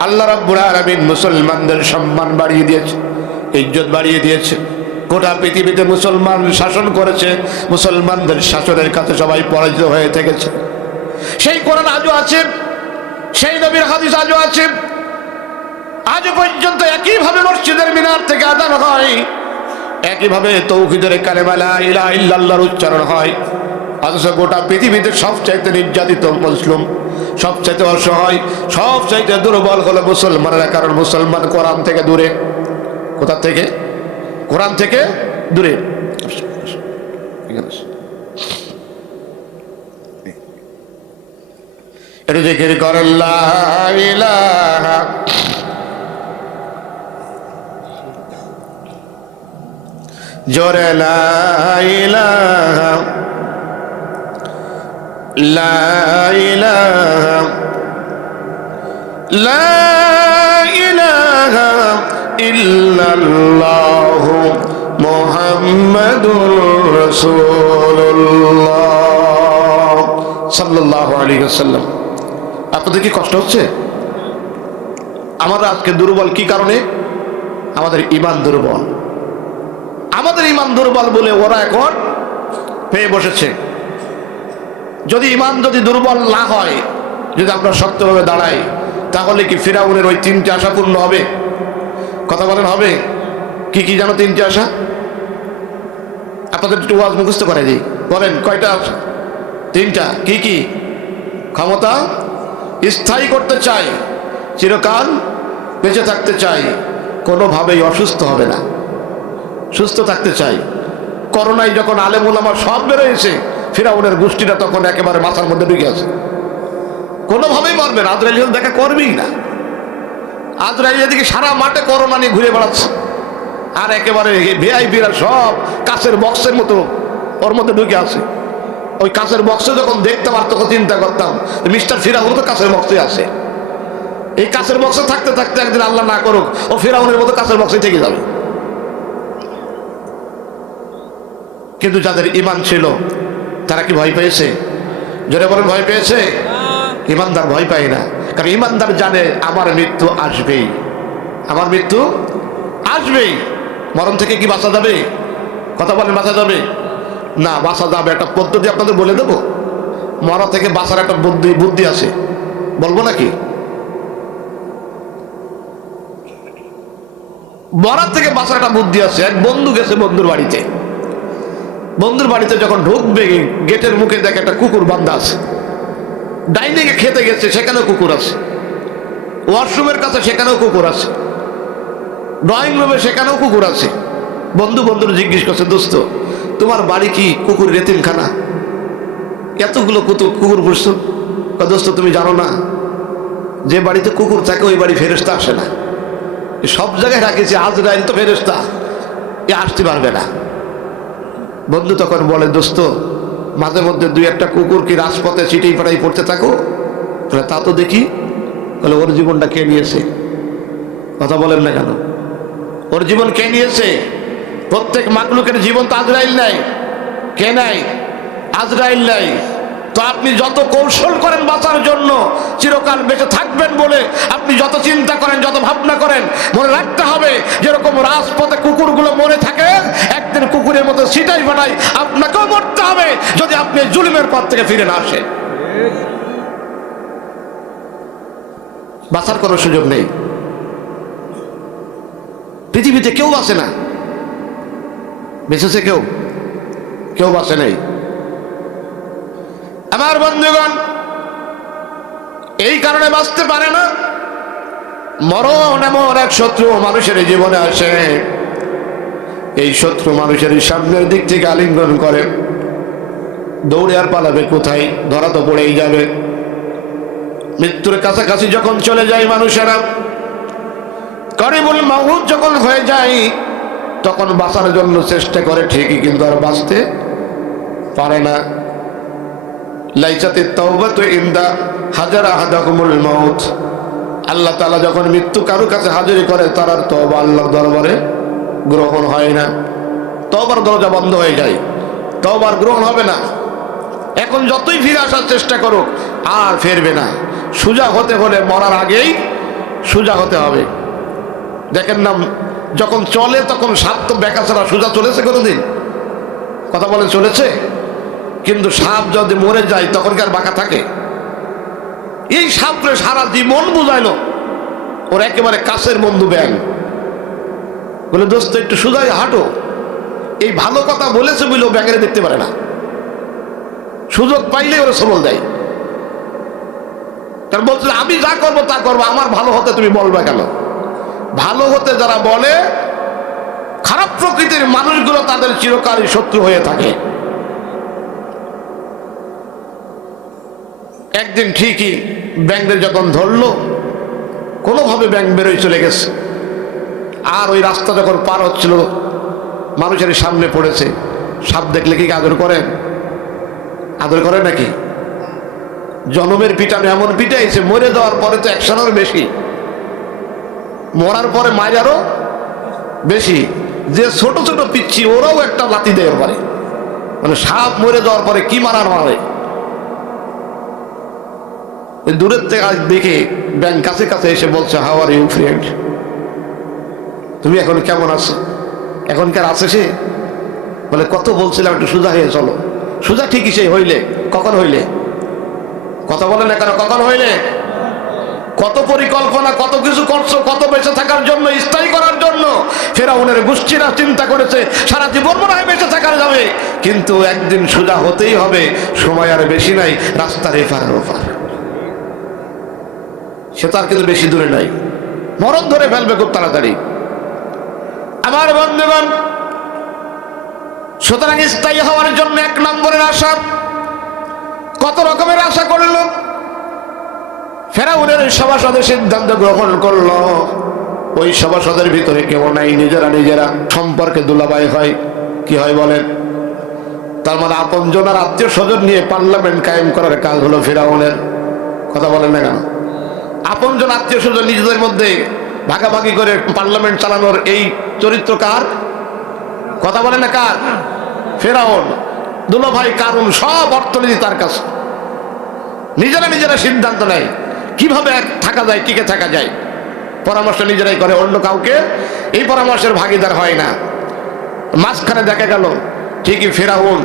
আল্লাহ রাব্বুল আলামিন মুসলমানদের সম্মান বাড়িয়ে দিয়েছে, ইজ্জত বাড়িয়ে দিয়েছে। গোটা পৃথিবীতে মুসলমান শাসন করেছে, মুসলমানদের শাসনের কাছে সবাই পরাজিত হয়ে থেকেছে। সেই কোরআন আজও আছে, সেই নবীর হাদিস আজও আছে। আজও পর্যন্ত একইভাবে মসজিদের মিনার থেকে আযান হয়, একইভাবে তাওহীদের কালেমা লা ইলাহা ইল্লাল্লাহর উচ্চারণ হয়। অথচ গোটা পৃথিবীতে সবচাইতে নির্যাতিত মুসলিম, সবচাইতে অসহায়, সবচাইতে দুর্বল হলো মুসলমানেরা। কারণ মুসলমান কোরআন থেকে দূরে। কোথা থেকে? কোরআন থেকে দূরে। এটা জিকির করেন লা ইলাহা, জোরে লা ইলাহা, লা ইলাহা, লা ইলাহা ইল্লাল্লাহু মুহাম্মাদুর রাসূলুল্লাহ সাল্লাল্লাহু আলাইহি ওয়াসাল্লাম। আপনাদের কি কষ্ট হচ্ছে? আমরা আজকে দুর্বল কি কারণে? আমাদের ঈমান দুর্বল। আমাদের ঈমান দুর্বল বলে ওরা এখন পেয়ে বসেছে। যদি ঈমান যদি দুর্বল না হয়, যদি আমরা শক্তভাবে দাঁড়াই, তাহলে কি ফিরাউনের ওই 3টে আশা পূর্ণ হবে? কথা বলেন, হবে? কি কি জানো 3টে আশা? আপনাদের একটু ওয়াজ মুখস্থ করে দিই। বলেন কয়টা? তিনটা। কি কি? ক্ষমতা স্থায়ী করতে চাই, চিরকাল বেঁচে থাকতে চাই, কোনোভাবেই অসুস্থ হবে না, সুস্থ থাকতে চাই। করোনায় যখন আলেম ওলামা সব বেরোয়েছে, ফিরাউনের গোষ্ঠীটা তখন একেবারে মাথার মধ্যে ঢুকে আছে, কোনোভাবেই পারবে না, আজরাইল দেখা করবেই না। আজরাইল এদিকে সারা মাঠে করোনা নিয়ে ঘুরে বেড়াচ্ছে, আর একেবারে ভিআইপিরা সব কাছের বক্সের মতো ওর মধ্যে ঢুকে আছে। ওই কাছের বক্সে যখন দেখতাম আর তখন চিন্তা করতাম মিস্টার ফিরাউন তো কাছের বক্সে আছে। এই কাছের বক্সে থাকতে থাকতে একদিন আল্লাহ না করুক ও ফিরাউনের মতো কাছের বক্সে থেকে যাবে। কিন্তু যাদের ঈমান ছিল তারা কি ভয় পেয়েছে? জোরে বলেন, ভয় পেয়েছে? ঈমানদার ভয় পায় না, কারণ ঈমানদার জানে আমার মৃত্যু আসবেই, আমার মৃত্যু আসবেই। মরণ থেকে কি বাঁচা যাবে? কথা বলেন, বাঁচা যাবে না? বাঁচা যাবে। একটা পদ্ধতি আপনাদের বলে দেবো, মরা থেকে বাঁচার একটা বুদ্ধি আছে, বলবো নাকি? মরার থেকে বাঁচার একটা বুদ্ধি আছে। এক বন্ধু গেছে বন্ধুর বাড়িতে, বন্ধুর বাড়িতে যখন ঢুকবে গেটের মুখে দেখে একটা কুকুর বান্ধা আছে। ডাইনিংয়ে খেতে গেছে, সেখানেও কুকুর আছে। ওয়াশরুমের কাছে সেখানেও কুকুর আছে। ড্রয়িং রুমে সেখানেও কুকুর আছে। বন্ধু বন্ধুর জিজ্ঞেস করছে, দোস্ত তোমার বাড়ি কি কুকুর এতিমখানা? এতগুলো কুকুর পুষছো? দোস্ত তুমি জানো না, যে বাড়িতে কুকুর থাকে ওই বাড়ি ফেরেশতা আসে না। সব জায়গায় রাখেছি, আজরাইল তো ফেরেশতা, এ আসতে পারবে না। বন্ধু তখন বলে, দোস্ত মাঝে মধ্যে দুই একটা কুকুর কি রাজপথে চিটেই পাড়াই পড়তে থাকো? তা তো দেখি। বলে, ওর জীবনটা কে নিয়েছে? কথা বলেন না কেন? ওর জীবন কে নিয়েছে? প্রত্যেক মাকলুকের জীবন তো আজরাইল নাই। কে নাই? আজরাইল নাই। তো আপনি যত কৌশল করেন বাঁচার জন্য, চিরকাল বেঁচে থাকবেন বলে আপনি যত চিন্তা করেন, যত ভাবনা করেন, মনে রাখতে হবে যেরকম রাজপথে কুকুরগুলো মরে থাকে, একদিন কুকুরের মতো ছিটাই বানাই আপনাকেও মরতে হবে যদি আপনি জুলুমের পথ থেকে ফিরে না আসেন। বাঁচার কোনো সুযোগ নেই। পৃথিবীতে কেউ বাঁচে না। বেঁচেছে কেউ? কেউ বাঁচে নেই। আমার বন্ধুগণ, এই কারণে বাঁচতে পারে না। মরণ এমন এক শত্রু মানুষের জীবনে আসে, এই শত্রু মানুষের সামনের দিক থেকে আলিঙ্গন করে, দৌড়ে আর পালাবে কোথায়? ধরা তো পড়েই যাবে। মৃত্যুর কাছাকাছি যখন চলে যায় মানুষেরা, করিবুল মাউত যখন হয়ে যায়, তখন বাঁচার জন্য চেষ্টা করে ঠিকই, কিন্তু আর বাঁচতে পারে না। লাইসাতি তাওবাতু ইনদা হাজারা আহাদাকুমুল মাউত। আল্লাহ তাআলা যখন মৃত্যু কারো কাছে হাজির করে, তার আর তওবা আল্লাহর দরবারে গ্রহণ হয় না। তওবার দরজা বন্ধ হয়ে যায়, তওবার গ্রহণ হবে না। এখন যতই ফিরে আসার চেষ্টা করুক আর ফিরবে না। সোজা হতে হলে মরার আগেই সোজা হতে হবে। দেখেন না, যখন চলে তখন সাপ তো বেকা ছাড়া সোজা চলেছে কোনোদিন? কথা বলেন, চলেছে? কিন্তু সাপ যদি মরে যায় তখন কি আর বাঁকা থাকে? এই সাপরে সারা জীবন বুঝাইলো, ওর একেবারে কাছের বন্ধু ব্যাং বলে, দোস্ত একটু সোজাই হাঁটো। এই ভালো কথা বলেছে বলেও ব্যাঙেরে দেখতে পারে না, সুযোগ পাইলে ওরা সবল দেয়। কারণ বলছে আমি যা করবো তা করবো, আমার ভালো হতে তুমি বলবে কেন? ভালো হতে যারা বলে, খারাপ প্রকৃতির মানুষগুলো তাদের চিরকালই শত্রু হয়ে থাকে। একদিন ঠিকই ব্যাঙদের যখন ধরলো, কোনোভাবে ব্যাঙ বেরোয় চলে গেছে। আর ওই রাস্তা যখন পার হচ্ছিল, মানুষের সামনে পড়েছে। সাপ দেখলে কি আদর করেন? আদর করে নাকি? জনমের পিটানো এমন পিটাইছে, মরে যাওয়ার পরে তো 100-এর বেশি, মরার পরে মায়েরও বেশি। যে ছোট ছোট পিচ্ছি ওরাও একটা লাথি দেয় ওর পরে। মানে সাপ মরে যাওয়ার পরে কি মারার মারে। দূরের থেকে আজ দেখে ব্যাং কাছে কাছে এসে বলছে, হাউ আর ইউ ফ্রেন্ড? তুমি এখন কেমন আছো? এখনকার আছে সে? বলে, কত বলছিলাম একটু সোজা হয়ে চলো। সোজা ঠিকই সেই হইলে। কখন হইলে? কথা বলে না কেন? কখন হইলে? কত পরিকল্পনা, কত কিছু করছো, কত বেঁচে থাকার জন্য, স্থায়ী করার জন্য। ফেরাউনের গোষ্ঠীরা চিন্তা করেছে সারা জীবন মনে হয় বেঁচে থাকা যাবে, কিন্তু একদিন সোজা হতেই হবে, সময় আর বেশি নাই, রাস্তার এপার ওপার। সে তার কিন্তু বেশি দূরে নাই, মরণ ধরে ফেলবে খুব তাড়াতাড়ি। আমার বন্ধুগণ, সুতরাং স্থায়ী হওয়ার জন্য এক নম্বরের আশা, কত রকমের আশা করল। ফেরাউনের সভাসদের সিদ্ধান্ত গ্রহণ করলো, ওই সভাসদের ভিতরে কেউ নাই, নিজেরা সম্পর্কে দুলাভাই হয়। কি হয় বলেন? তার মানে আপনজন আর আত্মীয় স্বজন নিয়ে পার্লামেন্ট কায়েম করার কাজ হলো ফেরাউনের। কথা বলেন না কেন? আপনজন আত্মীয় স্বজন নিজেদের মধ্যে ভাগাভাগি করে পার্লামেন্ট চালানোর এই চরিত্র কার? কথা বলেন না কার? ফেরাউন। দুলাভাই কারুন, সব অর্থনীতি তার কাছে। নিজেরা সিদ্ধান্ত নেয় কিভাবে থাকা যায়, টিকে থাকা যায়, পরামর্শ নিজেরাই করে, অন্য কাউকে এই পরামর্শের ভাগিদার হয় না। মাঝখানে দেখা গেল ঠিকই ফেরাউন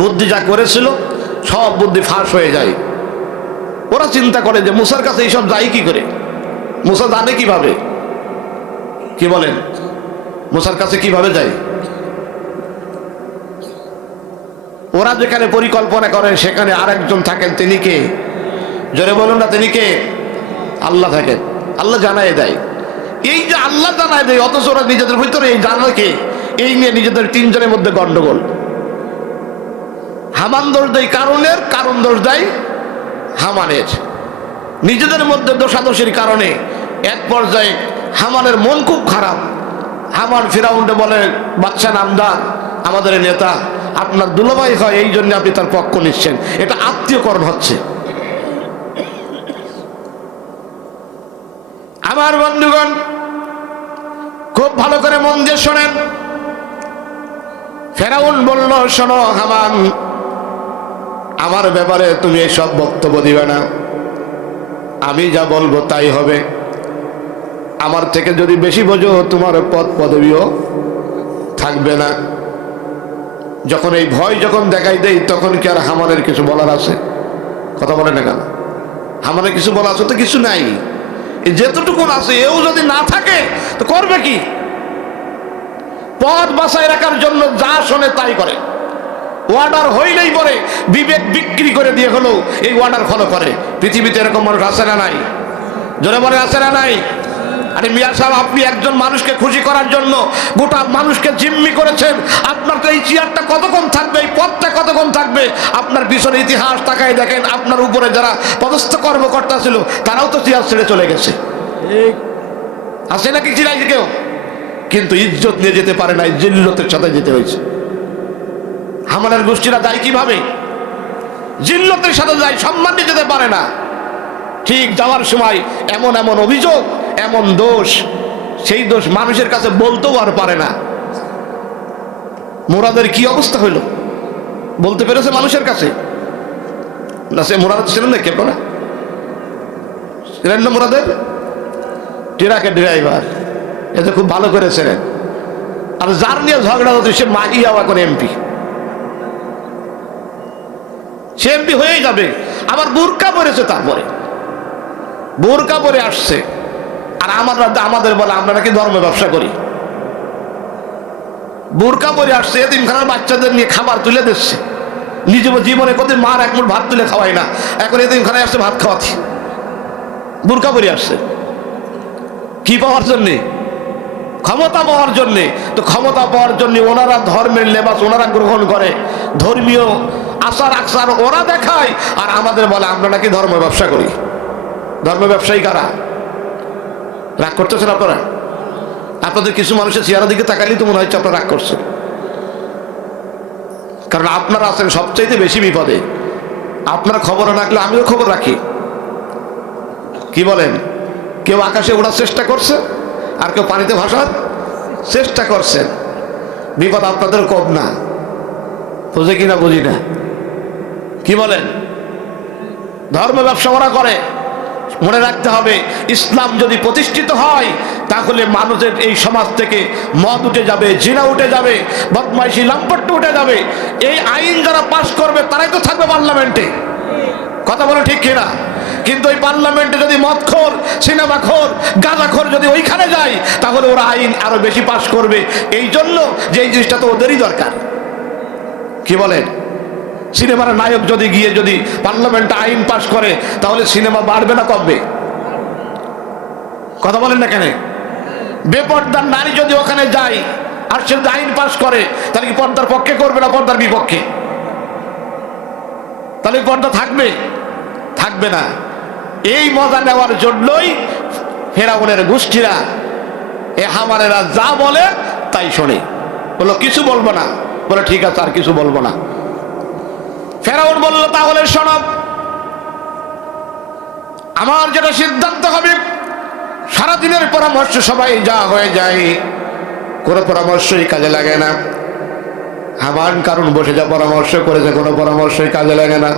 বুদ্ধি যা করেছিল সব বুদ্ধি ফাঁস হয়ে যায়। ওরা চিন্তা করে যে মুসার কাছে এইসব যায় কি করে, মুসা জানে কিভাবে? কি বলেন? মুসার কাছে কিভাবে যায়? ওরা যেখানে পরিকল্পনা করেন সেখানে আরেকজন থাকেন, তিনি কে? জোরে বলুন না, তিনি কে? আল্লাহ থাকেন। আল্লাহ জানায় দেয়। এই যে আল্লাহ জানায় দেয়, অথচ ওরা নিজেদের ভিতরে এই জানে কে, এই নিয়ে নিজেদের তিনজনের মধ্যে গন্ডগোল। হামান দোষ দেয় কারণের, কারণ দোষ দেয় হামানের। নিজেদের মধ্যে দোষাদোষির কারণে এক পর্যায়ে হামানের মন খুব খারাপ। হামান ফিরাউনকে বলে, বাদশা নামদার, আমাদের নেতা, আপনার দুলাভাই হয়, এই জন্য আপনি তার পক্ষ নিচ্ছেন, এটা আত্মীয়করণ হচ্ছে। আমার বন্ধুগণ, খুব ভালো করে মন দিয়ে শোনেন। ফেরাউন বলল, শোনো হামান, আমার ব্যাপারে তুমি এসব বক্তব্য দিবে না, আমি যা বলবো তাই হবে। আমার থেকে যদি বেশি বোঝো তোমার পদ পদবীও থাকবে না। যখন এই ভয় যখন দেখাই দেই, তখন কি আর হামানের কিছু বলার আছে? কথা বলে না কেন? হামানের কিছু বলার আছে তো কিছু নাই। যেতটুকুন আছে এও যদি না থাকে তো করবে কি? পদ বাঁচায় রাখার জন্য যা শোনে তাই করে। ওয়ার্ডার হইলেই পরে বিবেক বিক্রি করে দিয়ে হলো এই ওয়ার্ডার ফলো করে। পৃথিবীতে এরকম মানুষ আছে না নাই? জোরে বলে আছে না নাই? আরে মিয়া সাহেব, আপনি একজন মানুষকে খুশি করার জন্য গোটা মানুষকে জিম্মি করেছেন। আপনার তো এই চেয়ারটা কতক্ষণ থাকবে, এই পদটা কতক্ষণ থাকবে? আপনার পিছনে ইতিহাস তাকায় দেখেন, আপনার উপরে যারা পদস্থ কর্মকর্তা ছিল তারাও তো চেয়ার ছেড়ে চলে গেছে। আছে নাকি চিরাই কেউ? কিন্তু ইজ্জত নিয়ে যেতে পারে না, জিল্লতের সাথে যেতে হয়েছে। হামানের গোষ্ঠীরা যায় কিভাবে? জিল্লতের সাথে যায়, সম্মান নিয়ে যেতে পারে না। ঠিক যাওয়ার সময় এমন এমন অভিযোগ, এমন দোষ, সেই দোষ মানুষের কাছে বলতেও আর পারে না। মুরাদের কি অবস্থা হইল? বলতে পেরেছে মানুষের কাছে? না, সে মুরাদ ছিলেন না, কে না ছিলেন না মুরাদের? ট্রাকের ড্রাইভার, এতে খুব ভালো করেছিলেন। আর যার নিয়ে ঝগড়া হতো সে মাগি যাওয়া করে এমপি, সে এমপি হয়েই যাবে। আবার বোরকা পরেছে, তারপরে বোরকা পরে আসছে। আর আমাদের বলে আমরা নাকি ধর্ম ব্যবসা করি। বোরকা পরে আসছে, এতিমখানার বাচ্চাদের নিয়ে খাবার তুলে দিচ্ছে। নিজে জীবনে কোথায় মার এক মুঠ ভাত তুলে খাওয়াই না, এখন এতিমখানায় আসছে ভাত খাওয়াচ্ছি। বোরকা পরে আসছে কি পাওয়ার জন্যে? ক্ষমতা পাওয়ার জন্যে। তো ক্ষমতা পাওয়ার জন্য ওনারা ধর্মের লেবাস ওনারা গ্রহণ করে, ধর্মীয় আচার আচার ওরা দেখায়, আর আমাদের বলে আমরা নাকি ধর্ম ব্যবসা করি। ধর্ম ব্যবসায়ী কারা? রাগ করতেছেন আপনারা? আপনাদের কিছু মানুষের চেহারা দিকে তাকালেই তো মনে হচ্ছে আপনারা রাগ করছেন, কারণ আপনারা আছেন সবচাইতে বেশি বিপদে। আপনারা খবর রাখলে আমিও খবর রাখি। কি বলেন? কেউ আকাশে ওড়ার চেষ্টা করছে, আর কেউ পানিতে ভাসার চেষ্টা করছেন। বিপদ আপনাদের কম না, বুঝে কিনা বুঝি না। কি বলেন? ধর্ম ব্যবসা ওরা করে। মনে রাখতে হবে, ইসলাম যদি প্রতিষ্ঠিত হয় তাহলে মানুষের এই সমাজ থেকে মদ উঠে যাবে, জিনা উঠে যাবে, বদমাইশি লাম্পট্য উঠে যাবে। এই আইন যারা পাশ করবে তারাই তো থাকবে পার্লামেন্টে। কথা বলে ঠিক কিনা? কিন্তু ওই পার্লামেন্টে যদি মদখোর, সিনেমাখোর, গাঁজাখোর যদি ওইখানে যায় তাহলে ওরা আইন আরো বেশি পাশ করবে। এই জন্য যে এই জিনিসটা তো ওদেরই দরকার। কি বলেন? সিনেমার নায়ক যদি গিয়ে যদি পার্লামেন্টে আইন পাশ করে তাহলে সিনেমা বাড়বে না কমবে? কথা বলেন না কেন? বেপর্দার নারী যদি ওখানে যায় আর সে আইন পাশ করে তাহলে কি পর্দার পক্ষে করবে না পর্দার বিপক্ষে? তাহলে পর্দা থাকবে? থাকবে না। এই মজা নেওয়ার জন্যই ফেরাউনের গোষ্ঠীরা, এ হামানেরা যা বলে তাই শোনে। বললো কিছু বলবো না। বলে ঠিক আছে, আর কিছু বলবো না। ফেরাউন বলল তাহলে শোনো, আমার যেটা সিদ্ধান্ত হবে, সারাদিনের পরামর্শ সবাই যা হয়ে যায়, কোনো পরামর্শই কাজে লাগে না। হামান কারণ বসে যা পরামর্শ করেছে কোনো পরামর্শই কাজে লাগে না।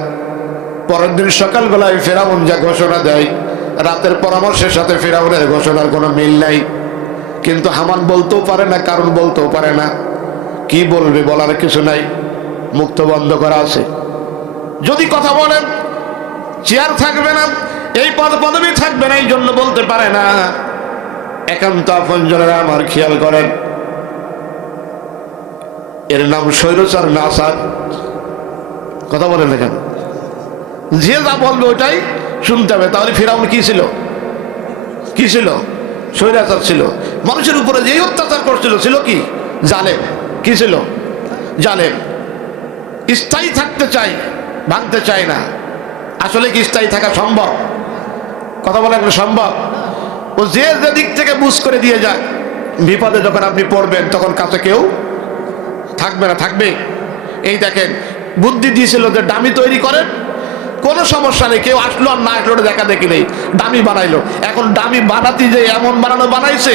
পরের দিন সকালবেলায় ফেরাউন যা ঘোষণা দেয়, রাতের পরামর্শের সাথে ফেরাউনের ঘোষণার কোনো মিল নাই। কিন্তু হামান বলতেও পারে না, কারণ বলতেও পারে না। কি বলবে? বলার কিছু নাই, মুখ তো বন্ধ করা আছে। যদি কথা বলেন চেয়ার থাকবে না, এই পদবি থাকবে না, এই জন্য বলতে পারে না। একান্ত আপনজনেরা আমার খেয়াল করেন, এর নাম স্বৈরাচার না স্যার? কথা বলেন না কেন? যে যা বলবে ওটাই শুনতে হবে। তাহলে ফিরাউন কি ছিল? কি ছিল? স্বৈরাচার ছিল। মানুষের উপরে যেই অত্যাচার করছিল ছিল কি? জালেম। কি ছিল? জালেম। স্থায়ী থাকতে চাই, ভাঙতে চায় না। আসলে কি স্থায়ী থাকা সম্ভব? কথা বলেন সম্ভব? ও যে যে দিক থেকে বুঝ করে দিয়ে যায়, বিপদে যখন আপনি পড়বেন তখন কাছে কেউ থাকবে না। থাকবে? এই দেখেন, বুদ্ধি দিয়েছিল যে ডামি তৈরি করেন, কোনো সমস্যা নেই, কেউ আসলো আর না আসলো দেখা দেখি নেই, ডামি বানাইলো। এখন ডামি বানাতে যে এমন বানাইছে,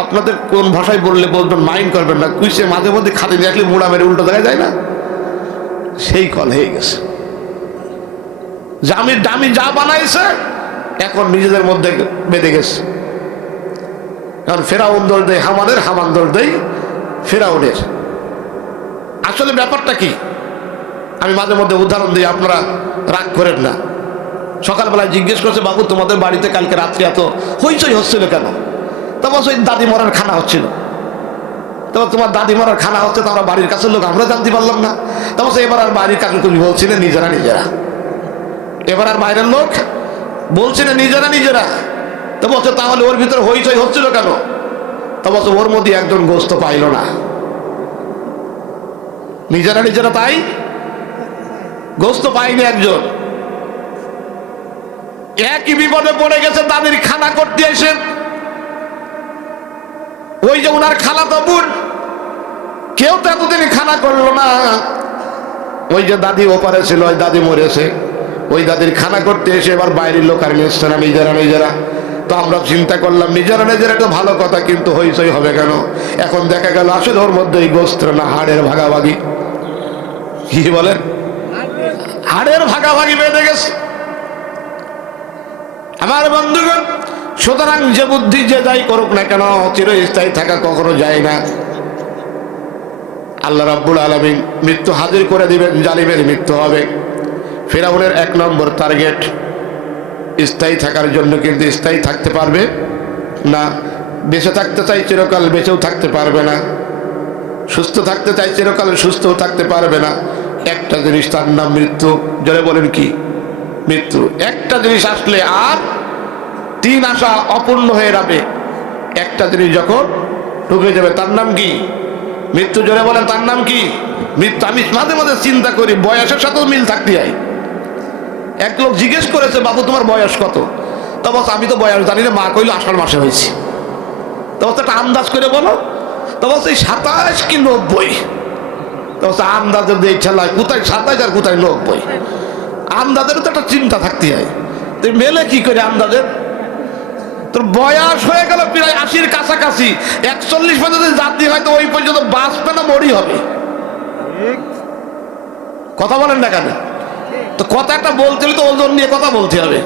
আপনাদের কোন ভাষায় বললে বলবেন, মাইন্ড করবেন না, কুইসে মাঝে মধ্যে খাতে নিয়ে আসলে মুড়া মেরে উল্টো দেখা যায় না, সেই কল হয়ে গেছে। ডামি যা বানাইছে এখন নিজেদের মধ্যে বেঁধে গেছে। কারণ ফেরাউন দোষ দেয় হামানের, হামান দোষ দেয় ফেরাউনের। আসলে ব্যাপারটা কি? আমি মাঝে মধ্যে উদাহরণ দিই, আপনারা রাগ করেন না। সকালবেলায় জিজ্ঞেস করছে, বাবু তোমাদের বাড়িতে কালকে রাত্রি এত হইচই হচ্ছিল কেন? তখন ওই দাদি মরার খানা হচ্ছিল। তখন তোমার দাদি মরার খানা হচ্ছে, তো আমরা বাড়ির কাছের লোক আমরা জানতে পারলাম না। তখন এবার আর বাড়ির কাছে তুমি বলছি না নিজেরা নিজেরা, এবার আর বাইরের লোক বলছি না নিজেরা নিজেরা। তো বলছে তাহলে ওর ভিতরে হইচই হচ্ছিল কেন? তো বলছে ওর মধ্যে একজন গোস্ত পাইল না। নিজেরা নিজেরা তাই গোস্ত পাইনি একজন। একই বিপদে পড়ে গেছে দাদির খানা করতে এসে। ওই যে ওনার খালাতো বোন, কেউ তো এতদিন খানা করলো না। ওই যে দাদি ওপারে ছিল, ওই দাদি মরেছে, ওই দাদির খানা করতে এসে এবার বাইরের লোক আর নিচ্ছে না, নিজেরা নিজেরা। তো আমরা চিন্তা করলাম নিজেরা নিজেরা তো ভালো কথা, কিন্তু হইচই হবে কেন? এখন দেখা গেল আসলে ওর মধ্যে এই গোস্ত না, হাড়ের ভাগাভাগি। কি বলেন? হাড়ের ভাগাভাগি বেঁধে গেছে। আমার বন্ধুগণ, সুতরাং যে বুদ্ধি যে যাই করুক না কেন, চিরস্থায়ী থাকা কখনো যায় না। আল্লাহ রাব্বুল আলামিন মৃত্যু হাজির করে দিবেন, জালিমের মৃত্যু হবে। ফিরআউনের 1 নম্বর টার্গেট স্থায়ী থাকার জন্য, কিন্তু স্থায়ী থাকতে পারবে না। বেঁচে থাকতে চাই চিরকাল, বেঁচেও থাকতে পারবে না। সুস্থ থাকতে চাই চিরকাল, সুস্থও থাকতে পারবে না। একটা জিনিস, তার নাম মৃত্যু। জোরে বলেন কি? মৃত্যু। একটা জিনিস আসলে আর 3 আশা অপূর্ণ হয়ে যাবে। একটা জিনিস যখন ঢুকে যাবে তার নাম কি? মৃত্যু। জোরে বলেন তার নাম কি? মৃত্যু। আমি মাঝে মাঝে চিন্তা করি, বয়সের সাথেও মিল থাকতে যায়। এক লোক জিজ্ঞেস করেছে, বাবু তোমার বয়স কত? তো বলছে আমি তো বয়স জানি না, মা কইলো 28 মাসে হয়েছি। তো বলছে একটা আন্দাজ করে বলো। তো বলছে 27 কি 90। তো বলছে আন্দাজের যে ইচ্ছা লাগে, কোথায় 27 আর কোথায় 90? আন্দাজেরও তো একটা চিন্তা থাকতে হয়। তুই মেলে কি করে আন্দাজের? তোর বয়স হয়ে গেল প্রায় 80-র কাছাকাছি। 41 পর্যন্ত জাতি হয়তো ওই পর্যন্ত বাঁচবে না, মরি হবে। কথা বলেন না কেন? তো কথা একটা বলতে হলে তো ওজন নিয়ে কথা বলতে হবে।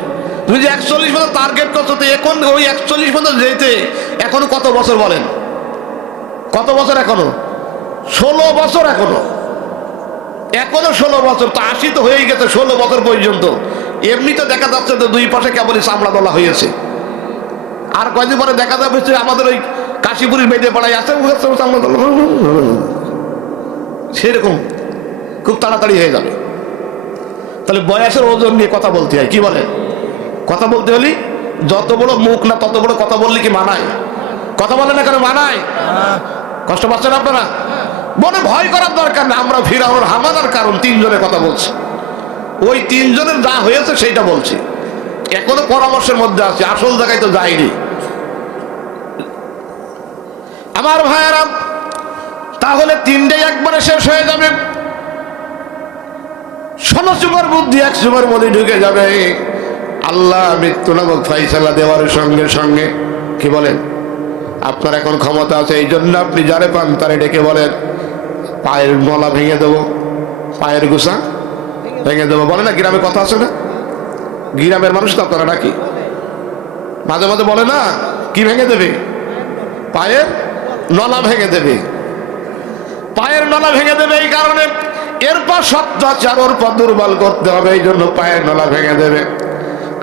তুমি যে 41 পর্যন্ত টার্গেট করছো, তো এখন ওই 41 পর্যন্ত যেতে এখনো কত বছর বলেন? কত বছর এখনো? 16 বছর এখনো 16 বছর। তো 80 তো হয়েই গেছে, 16 বছর পর্যন্ত এমনিতে দেখা যাচ্ছে তো দুই পাশে কেবলই চামড়া দলা হয়েছে, আর কয়দিন পরে দেখা যাবে যে আমাদের ওই কাশীপুরের মেয়েদে পাড়ায় আছে চামড়া দলা, সেরকম খুব তাড়াতাড়ি হয়ে যাবে। তাহলে বয়সের ওজন নিয়ে কথা বলতে হয়, কি বলে? কথা বলতে হলে যত বড় মুখ না তত বড় কথা বললে কি মানায়? কথা বলে না কেন মানায়? কষ্ট পাচ্ছেন আপনারা? মনে ভয় করার দরকার না, আমরা ফিরাউন হামানার কারণ তিনজনের কথা বলছি, ওই তিনজনের যা হয়েছে সেইটা বলছি, এখনো পরামর্শের মধ্যে আছে, আসল জায়গায় তো যায়নি। আমার ভাইয়েরা, তাহলে তিনটেই একবারে শেষ হয়ে যাবে, 16 যুগের বুদ্ধি 1 যুগের মধ্যে ঢুকে যাবে। আল্লাহ মৃত্যু নামক ফাইসালা দেওয়ার সঙ্গে সঙ্গে কি বলেন? আপনার এখন ক্ষমতা আছে, এই জন্য আপনি যারে পান তারে ডেকে বলেন পায়ের নলা ভেঙে দেবো, পায়ের গোসা ভেঙে দেবো, বলে না? গ্রামে কথা আছে না? গ্রামের মানুষ তো আপনারা নাকি মাঝে মাঝে বলে না, কি ভেঙে দেবে? পায়ের নলা ভেঙে দেবে, পায়ের নলা ভেঙে দেবে। এই কারণে এরপর শক্ত আছে, আর ওর পর দুর্বল করতে হবে, এই জন্য পায়ের নলা ভেঙে দেবে।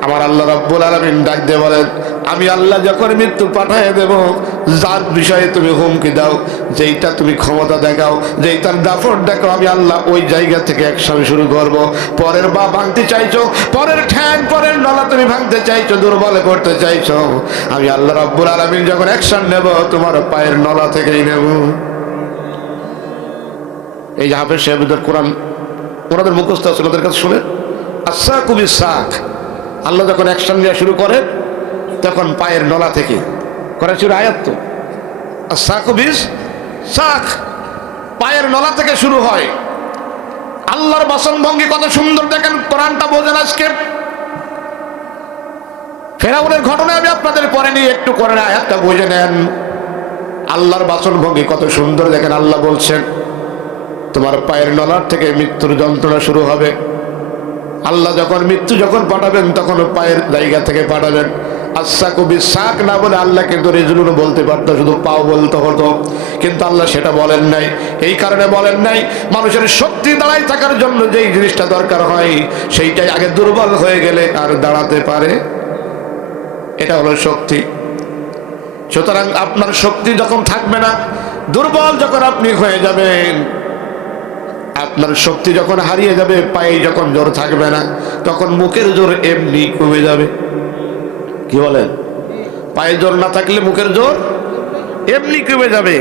আমার আল্লাহ রাব্বুল আলামিন ডাক দিয়ে বলেন, আমি আল্লাহ যখন মৃত্যু পাঠিয়ে দেব, যার বিষয়ে তুমি হুমকি দাও, যেইটা তুমি ক্ষমতা দেখাও, যেইটার দাফট দেখাও, আমি আল্লাহ ওই জায়গা থেকে অ্যাকশন শুরু করব। পরের বা ভাঙতে চাইছো, পরের ঠ্যাং পরের নলা তুমি ভাঙতে চাইছো, দুর্বল করতে চাইছো, আমি আল্লাহ রাব্বুল আলামিন যখন অ্যাকশন নেব, তোমার পায়ের নলা থেকেই নেব। এই যে হাফেজ সাহেবদের কোরআন ওনাদের মুখস্থ আছে, ওদের কাছে শুনে আচ্ছা খুবই শাক, আল্লাহ যখন অ্যাকশন নেওয়া শুরু করে তখন পায়ের নলা থেকে করা শুরু, আয়াত তো শাকুবিস শাক, পায়ের নলা থেকে শুরু হয়। আল্লাহর বাসন ভঙ্গি কত সুন্দর, দেখেন কোরআনটা বোঝেন। আজকে ফেরাউনের ঘটনা আমি আপনাদের পরে নিয়ে একটু করে আয়াতটা বুঝে নেন। আল্লাহর বাসন ভঙ্গি কত সুন্দর, দেখেন আল্লাহ বলছেন তোমার পায়ের নলার থেকে মৃত্যুর যন্ত্রণা শুরু হবে। আল্লাহ যখন মৃত্যু যখন পাঠাবেন তখন পায়ের জায়গা থেকে পাঠাবেন। আচ্ছা কবি শাক না বলে আল্লাহ কিন্তু রিজুলুন বলতে পারতো, শুধু পাও বলতে হতো, কিন্তু আল্লাহ সেটা বলেন নাই। এই কারণে বলেন নাই, মানুষের শক্তি দাঁড়ায় থাকার জন্য যেই জিনিসটা দরকার হয় সেইটাই আগে দুর্বল হয়ে গেলে আর দাঁড়াতে পারে, এটা হলো শক্তি। সুতরাং আপনার শক্তি যখন থাকবে না, দুর্বল যখন আপনি হয়ে যাবেন, আপনার শক্তি যখন হারিয়ে যাবে, পায়ে যখন জোর থাকবে না, তখন মুখের জোর এমনি কমে যাবে। কি বলেন? পায়ে জোর না থাকলে মুখের জোর এমনি কমে যাবে।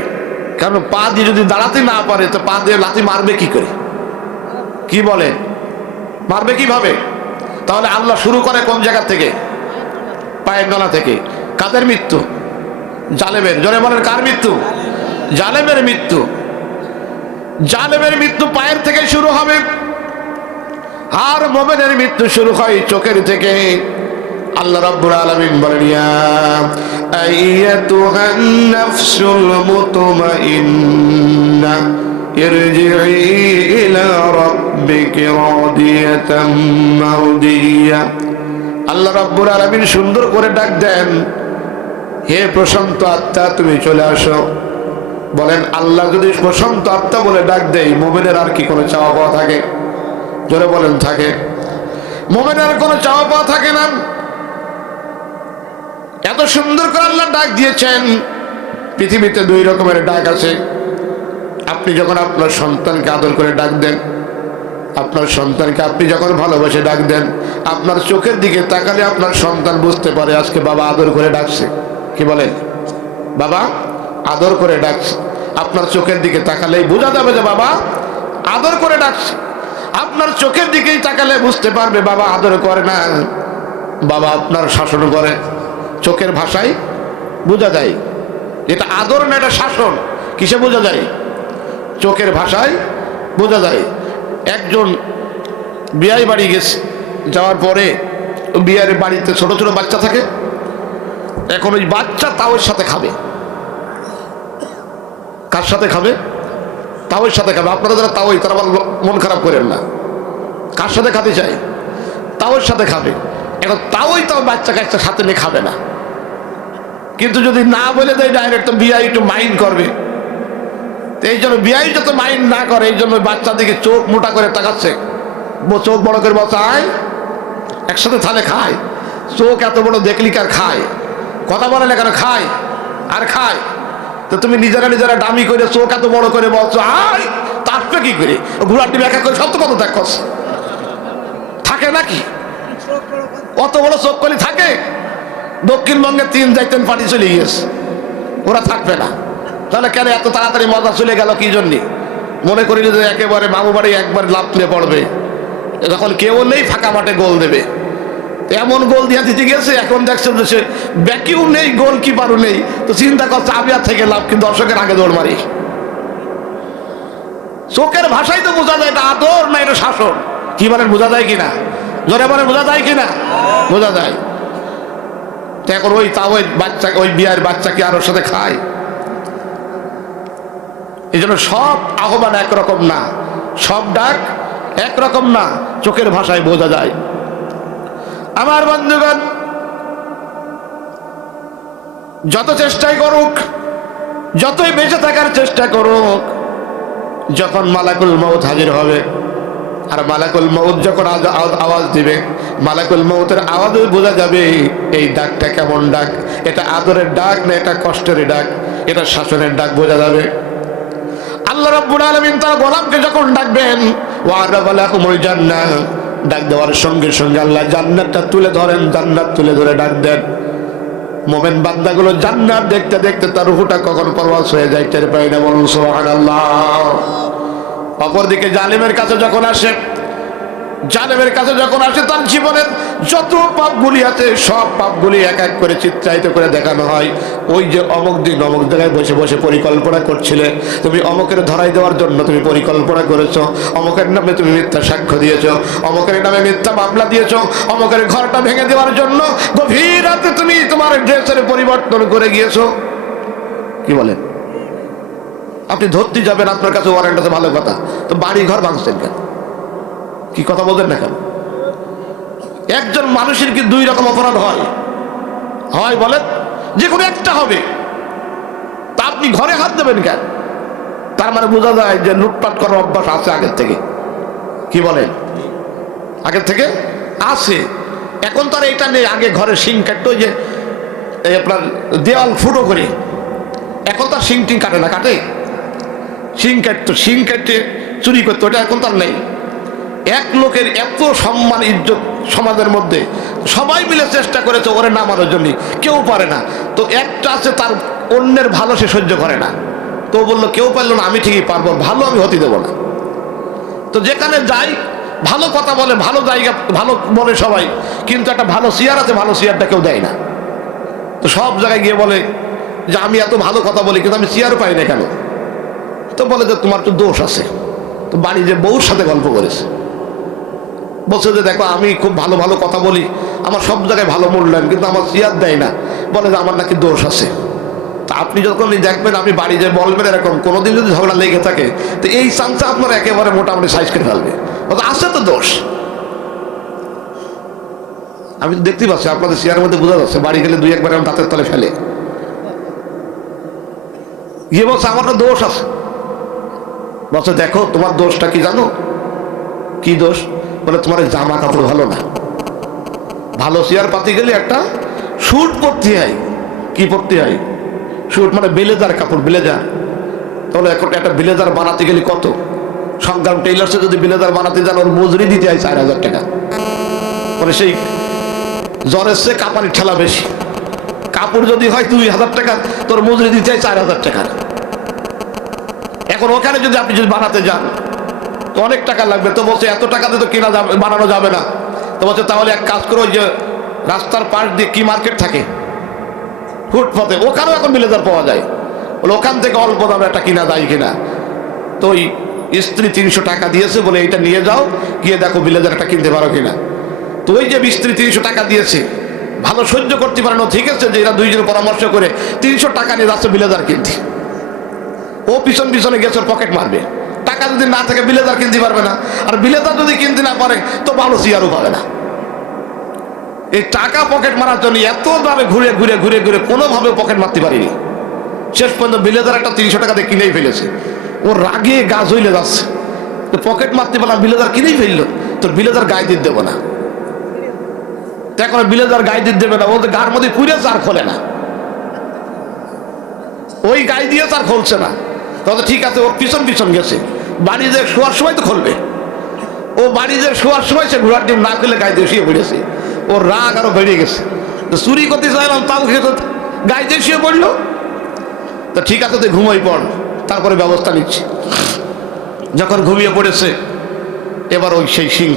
কারণ পা দিয়ে যদি দাঁড়াতে না পারে তো পা দিয়ে লাথি মারবে কি করে? কি বলেন? মারবে কিভাবে? তাহলে আল্লাহ শুরু করে কোন জায়গা থেকে? পায়ের নলা থেকে। কাদের মৃত্যু? জালেমের। জোরে বলেন কার মৃত্যু? জালেমের মৃত্যু। জালেমের মৃত্যু পায়ের থেকে শুরু হবে, আর মুমিনের মৃত্যু শুরু হয় চোখের থেকে। আল্লাহ রাব্বুল আলামিন বলেন, ইয়া আইয়াতুহান নাফসুল মুতমাইন্না ইরজিই ইলা রাব্বিকি রাদিয়াতাম মারদিয়া। আল্লাহ রাব্বুল আলামিন সুন্দর করে ডাক দেন, হে প্রশান্ত আত্মা তুমি চলে আসো। বলেন আল্লাহ যদি প্রশান্ত আত্মা বলে ডাক দেয়, মুমিনের আর কি কোনো চাওয়া পাওয়া থাকে? জোরে বলেন থাকে? মুমিনের কোনো চাওয়া পাওয়া থাকে না। এত সুন্দর করে আল্লাহ ডাক দিয়েছেন। পৃথিবীতে 2 রকমের ডাক আছে। আপনি যখন আপনার সন্তানকে আদর করে ডাক দেন, আপনার সন্তানকে আপনি যখন ভালোবেসে ডাক দেন, আপনার চোখের দিকে তাকালে আপনার সন্তান বুঝতে পারে আজকে বাবা আদর করে ডাকছে। কি বলেন? বাবা আদর করে ডাকছে। আপনার চোখের দিকে তাকালেই বোঝা যাবে যে বাবা আদর করে ডাকছে। আপনার চোখের দিকেই তাকালে বুঝতে পারবে বাবা আদর করে না, বাবা আপনার শাসন করে। চোখের ভাষায় বোঝা যায় এটা আদর না এটা শাসন। কিসে বোঝা যায়? চোখের ভাষায় বোঝা যায়। একজন বিয়ে বাড়ি গেছে, যাওয়ার পরে বিয়ের বাড়িতে ছোট ছোট বাচ্চা থাকে। এখন ওই বাচ্চা তাওয়ের সাথে খাবে। কার সাথে খাবে? তাওয়ের সাথে খাবে। আপনারা যারা তাওই তারা আবার মন খারাপ করেন না। কার সাথে খেতে চায়? তাওয়ের সাথে খাবে। এখন তাওই তো বাচ্চা কাচ্চা সাথে নিয়ে খাবে না, কিন্তু যদি না বলে দেয় ডাইরেক্ট তো বিয়াই একটু মাইন্ড করবে। এই জন্য বিয়াই যত মাইন্ড না করে, এই জন্য বাচ্চা দিকে চোখ মোটা করে তাকাচ্ছে, চোখ বড় করে বলছে আয় একসাথে থালে খায়। চোখ এত বড় দেখলি কার খায়, কথা বলে না কেন, খায় আর খায়। তো তুমি নিজেরা নিজেরা দামি করে চোখ এত বড় করে বলছো আয়, তারপরে কি করে ঘোড়ার ডিম একা করে সব তো কত দেখছ থাকে নাকি? অত বড় চোখ কলি থাকে? দক্ষিণবঙ্গে 3 যাইতেন পার্টি চলে গিয়েছে, ওরা থাকবে না। তাহলে কেন এত তাড়াতাড়ি মজা চলে গেল কি জন্যে? মনে করিল যে একেবারে মামু বাড়ি একবার লাভ নিয়ে পড়বে, যখন কেউ নেই ফাঁকা মাঠে গোল দেবে। এমন গোল দিয়ে দিতে গেছে, এখন দেখছে যে সে ব্যাকিও নেই, গোল কিপারও নেই, তো চিন্তা করছে আমি আর থেকে লাভ, কিন্তু দর্শকের আগে দৌড় মারি। চোখের ভাষাই তো বোঝা যায় এটা আদর না এটা শাসন। কি বলেন, বোঝা যায় কিনা? জোরে বলে বোঝা যায় কিনা? বোঝা যায়। তো এখন ওই বাচ্চা, ওই বিয়ের বাচ্চা কি আর ওর সাথে খায়? এই জন্য সব আহ্বান একরকম না, সব ডাক একরকম না, চোখের ভাষায় বোঝা যায়। আমার বন্ধুগণ, যত চেষ্টাই করুক, যতই বেঁচে থাকার চেষ্টা করুক, যখন মালাকুল মউত হাজির হবে, আর মালাকুল মউত যখন আওয়াজ দিবে, মালাকুল মউতের আওয়াজে বোঝা যাবে এই ডাকটা কেমন ডাক, এটা আদরের ডাক না এটা কষ্টের ডাক, এটা শাসনের ডাক বোঝা যাবে। আল্লাহ রাব্বুল আলামিন তার গোলামকে যখন ডাকবেন, ওয়া'রাবা লাহুমুল জান্নাহ, ডাক দেওয়ার সঙ্গে সঙ্গে আল্লাহ জান্নাতটা তুলে ধরেন, জান্নাত তুলে ধরে ডাক দেন। মুমিন বান্দাগুলো জান্নাত দেখতে দেখতে তার রূহটা কখন পরওয়াজ হয়ে যায় টের পায় না, বলুন সুবহানাল্লাহ। অপরদিকে জালিমের কাছে যখন আসে, জালিমের কাছে যখন আসে, তার জীবনের যত পাপগুলি আছে সব পাপগুলি এক এক করে চিত্রায়িত করে দেখানো হয়। ওই যে অমুক দিন অমুক জায়গায় বসে বসে পরিকল্পনা করছিলে, তুমি অমুকের ধরাই দেওয়ার জন্য তুমি পরিকল্পনা করেছো, অমুকের নামে তুমি মিথ্যা সাক্ষ্য দিয়েছো, অমুকের নামে মিথ্যা মামলা দিয়েছো, অমুকের ঘরটা ভেঙে দেওয়ার জন্য গভীর রাতে তুমি তোমার ড্রেসের পরিবর্তন করে গিয়েছো। কি বলেন? আপনি ধরতে যাবেন, আপনার কাছে ওয়ারেন্ট আছে, ভালো কথা, তো বাড়ি ঘর ভাঙছেন কেন? কি কথা বলবেন না কেন? একজন মানুষের কি 2 রকম অপরাধ হয়? হয় বলেন? যে কোনো একটা হবে, তা আপনি ঘরে হাত দেবেন কেন? তার মানে বোঝা যায় যে লুটপাট করার অভ্যাস আছে আগের থেকে। কি বলেন? আগের থেকে আছে। এখন তার এটা নেই, আগে ঘরে শিং কাটতো, যে আপনার দেওয়াল ফুটো করে, এখন তার শিং টিং কাটে না, কাটে? শিং কাটতো, শিং কাটতে চুরি করতো, ওটা এখন তার নেই। এক লোকের এত সম্মান ইজ্জত সমাজের মধ্যে, সবাই মিলে চেষ্টা করেছে ওরে নামানোর জন্য, কেউ পারে না। তো একটা আছে তার অন্যের ভালো সে সহ্য করে না, তো বললো কেউ পারলো না, আমি ঠিকই পারবো, ভালো আমি হতে দেবো না। তো যেখানে যাই ভালো কথা বলে, ভালো জায়গা ভালো বলে সবাই, কিন্তু একটা ভালো চেয়ার আছে, ভালো চেয়ারটা কেউ দেয় না। তো সব জায়গায় গিয়ে বলে যে আমি এত ভালো কথা বলি কিন্তু আমি চেয়ার পাই না কেন? তো বলে যে তোমার তো দোষ আছে। তো বাড়ি যে বউর সাথে গল্প করেছে, বলছে যে দেখো আমি খুব ভালো ভালো কথা বলি, আমার সব জায়গায় ভালো মূল্যায়ন, কিন্তু আমার চেয়ার দেয় না, বলে যে আমার নাকি দোষ আছে। তা আপনি যখন দেখবেন, আপনি বাড়ি যে বলবেন এরকম, কোনোদিন যদি ঝগড়া লেগে থাকে, তো এই চান্সে আপনার একেবারে মোটামুটি সাইজ করে ফেলবে, আছে তো দোষ। আমি তো দেখতেই পাচ্ছি আপনাদের চেয়ারের মধ্যে বোঝা যাচ্ছে, বাড়ি গেলে 2-1 এমন দাঁতের তলে ফেলে গিয়ে বলছে আমার তো দোষ আছে। বলছে দেখো তোমার দোষটা কি জানো? কি দোষ? বলে তোমার জামা কাপড় ভালো না। ভালো চেয়ার পাতি গেলে একটা স্যুট পরতে হয়। কি পরতে হয়? স্যুট মানে ব্লেজার কাপড়, ব্লেজার। তাহলে এখন একটা ব্লেজার বানাতে গেলে কত? সংগ্রাম টেইলার্সে যদি ব্লেজার বানাতে যান, ওর মজুরি দিতে হয় 4000 টাকা। মানে সেই জ্বরের চেয়ে কাপানির ঠেলা বেশি। কাপড় যদি হয় 2000 টাকা, তোর মজুরি দিতে হয় 4000 টাকা। এখন ওখানে যদি আপনি বানাতে যান তো অনেক টাকা লাগবে। তো বলছে এত টাকাতে তো কেনা যাবে, বানানো যাবে না। তো বলছে তাহলে এক কাজ করো, যে রাস্তার পাশ দিয়ে কি মার্কেট থাকে ফুটপাতে, ওখানেও এখন ব্লেজার পাওয়া যায়, বলে ওখান থেকে অল্প দামে একটা কিনা যায় কিনা। তো ওই স্ত্রী 300 টাকা দিয়েছে, বলে এইটা নিয়ে যাও, গিয়ে দেখো ব্লেজার একটা কিনতে পারো কিনা। তো ওই যে স্ত্রী 300 টাকা দিয়েছে, ভালো সহ্য করতে পারে না, ঠিক আছে যে এরা দুইজনে পরামর্শ করে 300 টাকা নিয়ে যাচ্ছে ব্লেজার কিনতে। ও পিছন পিছনে গেছে, ওর পকেট মারবে। টাকা যদি না থাকে ব্লেজার কিনতে পারবে না, আর ব্লেজার যদি কিনতে না পারে তো ভালো চেয়ারও পাবে না। এই টাকা পকেট মারার জন্য এতভাবে ঘুরে ঘুরে ঘুরে ঘুরে কোনোভাবে পকেট মারতে পারিনি। শেষ পর্যন্ত ব্লেজার একটা 300 টাকা দিয়ে কিনেই ফেলেছে। ও রাগে গা জ্বলে যাচ্ছে, তো পকেট মারতে পারলাম, ব্লেজার কিনেই ফেললো, তোর ব্লেজার গায়ে দিতে দেবো না। এখন বিলেজার গায়ে দিতে দেবে না, বলতে গার মধ্যে পুড়ে চার খোলে না, ওই গায়ে দিয়ে চার খুলছে না। তবে ঠিক আছে, ওর পিছন পিছন গেছে, বাড়িতে শোয়ার সময় তো খুলবে। ও বাড়িতে শোয়ার সময় সে ঘোড়ার ডিম না খুলে গায়ে দিয়ে শুয়ে পড়েছে। ওর রাগ আরো বেড়ে গেছে, চুরি করতে চাইলাম তাও গায়ে দিয়ে শুয়ে পড়লো। তো ঠিক আছে, তুই ঘুমাই পড়, তারপরে ব্যবস্থা নিচ্ছি। যখন ঘুমিয়ে পড়েছে, এবার ওই সেই শিং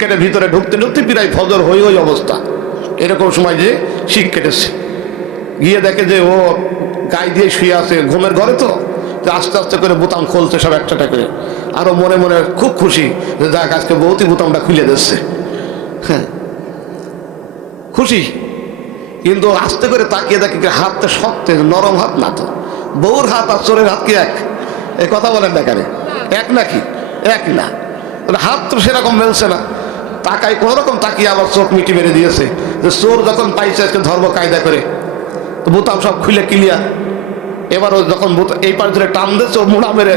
কেটে ভিতরে ঢুকতে ঢুকতে প্রায় ফজর হয়ে ওই অবস্থা। এরকম সময় যে শিং কেটেছে, গিয়ে দেখে যে ও গায়ে দিয়ে শুয়ে আছে ঘুমের ঘরে। তো আস্তে আস্তে করে বোতাম খুলছে সব একটা করে, আরো মনে মনে খুব খুশি যে দেখ আজকে বউতি বোতামটা খুলে দিচ্ছে। হ্যাঁ, খুশি। কিন্তু আস্তে করে তাকিয়ে দেখে হাতটা শক্ত, নরম হাত না তো। বউর হাত আর চোরের হাত কি এক? এই কথা বলেন না কেন, এক নাকি? এক না, হাত তো সেরকম মেলছে না। তাকাই কোনো রকম তাকিয়ে আবার চোখ মিটি মেরে দিয়েছে যে চোর যখন পাইছে আজকে ধর্ম কায়দা করে, তো বোতাম সব খুলে ক্লিয়ার। এবার ও যখন এই পাশ ধরে টান দিচ্ছে, ও মুড়া মেরে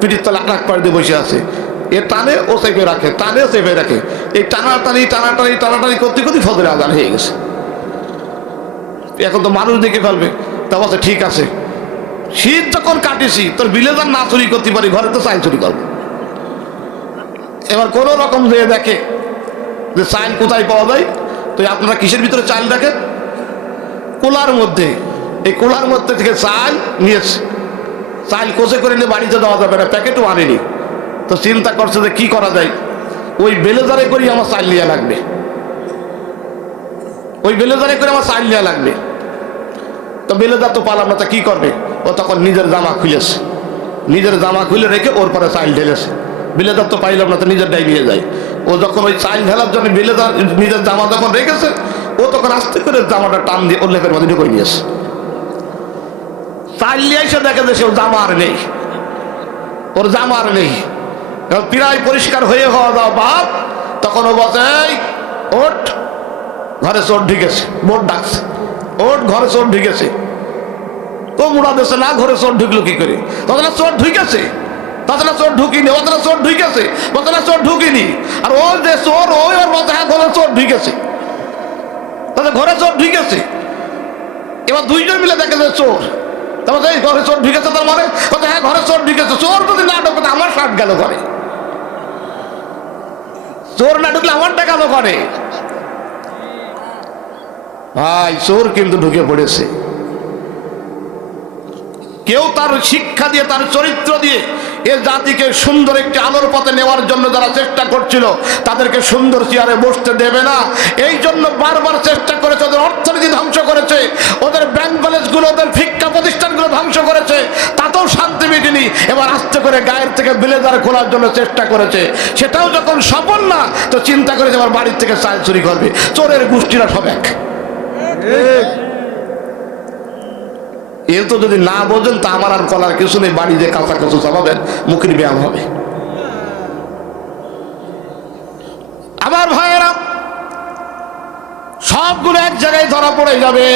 পিঠির তলা আরেক পাশ দিয়ে বসে আছে। এ টানে ও চেপে রাখে, টানে ও চেপে রাখে। এই টানাটানি করতে করতে ফজরে আজান হয়ে গেছে। এখন তো মানুষ দেখে ফেলবে। তা বলছে ঠিক আছে, শীত যখন কাটিছি তোর বিলেজার না চুরি করতে পারি, ঘরে তো চাইল চুরি করবো। এবার কোনো রকম যে দেখে যে চাইল কোথায় পাওয়া যায়। তো আপনারা কিসের ভিতরে চাল দেখেন? কোলার মধ্যে। এই কোলার মধ্যে থেকে চাল নিয়েছে। চাল কোচে করে নিয়ে বাড়িতে দেওয়া যাবে না, প্যাকেটও আনেনি। তো চিন্তা করছে যে কি করা যায়, ওই বেলেজারে করি আমার চাল নেওয়া লাগবে, ওই বেলেজারে করে আমার চাল নেওয়া লাগবে। তো বেলেজার তো পালাম না, তা কি করবে? ও তখন নিজের জামা খুলেছে, নিজের জামা খুলে রেখে ওর পরে চাল ঢেলেছে। বেলেজার তো পাইলাম না, তো নিজের ডাই নিয়ে যায়। ও যখন ওই চাল ঢেলার জন্য বেলেজার নিজের জামা যখন রেখেছে, ও তখন আস্তে করে জামাটা টান দিয়ে ওর লেপের মধ্যে ঢুকে নিয়েছে। চাল নিয়ে এসে দেখে যে ওর জামা আর নেই, ওর জামা আর নেই। প্রায় পরিষ্কার হয়ে হওয়া দাও বাপ। তখন ও বলছে এই ওঠ, ঘরে চোর ঢুকেছে। বোর্ড ডাকছে, ওঠ ঘরে চোর ঢুকেছে। ও মুড়া দেশে না, ঘরে চোর ঢুকলো কি করে? তখন চোর ঢুকেছে, তাছাড়া চোর ঢুকিনি, ওদের চোর ঢুকেছে, ওদের চোর ঢুকিনি। আর ও যে চোর, ওই ওর মতো হ্যাঁ ঘরে চোর ঢুকেছে, তাদের ঘরে চোর ঢুকেছে। এবার দুইজন মিলে দেখে যে চোর। তারপর এই ঘরে চোর ঢুকেছে, তার মানে হ্যাঁ ঘরে চোর ঢুকেছে। চোর যদি না ঢুকতে আমার শার্ট গেল ঘরে, চোর না ঢুকলে আমারটা গেল ঘরে। ভাই চোর কিন্তু ঢুকে পড়েছে। কেউ তার শিক্ষা দিয়ে, তার চরিত্র দিয়ে এ জাতিকে সুন্দর একটি আলোর পথে নেওয়ার জন্য যারা চেষ্টা করছিল, তাদেরকে সুন্দর চেয়ারে বসতে দেবে না। এই জন্য বারবার চেষ্টা করেছে, ওদের অর্থনীতি ধ্বংস করেছে, ওদের ব্যাংক ব্যালেন্সগুলো, ওদের শিক্ষা প্রতিষ্ঠানগুলো ধ্বংস করেছে, তাতেও শান্তি মেটেনি। এবার আস্তে করে গায়ের থেকে বিলেজার খোলার জন্য চেষ্টা করেছে, সেটাও যখন সফল না, তো চিন্তা করেছে এবার বাড়ির থেকে চাল চুরি করবে। চোরের গোষ্ঠীরা সব এক। এর তো যদি না বোঝেন তা আমার আর কলার কিছু নেই, বাড়ি যে কাঁচা কচু চালাবেন, মুখের ব্যায়াম হবে। আমার ভাইয়েরা, সবগুলো এক জায়গায় ধরা পড়ে যাবে।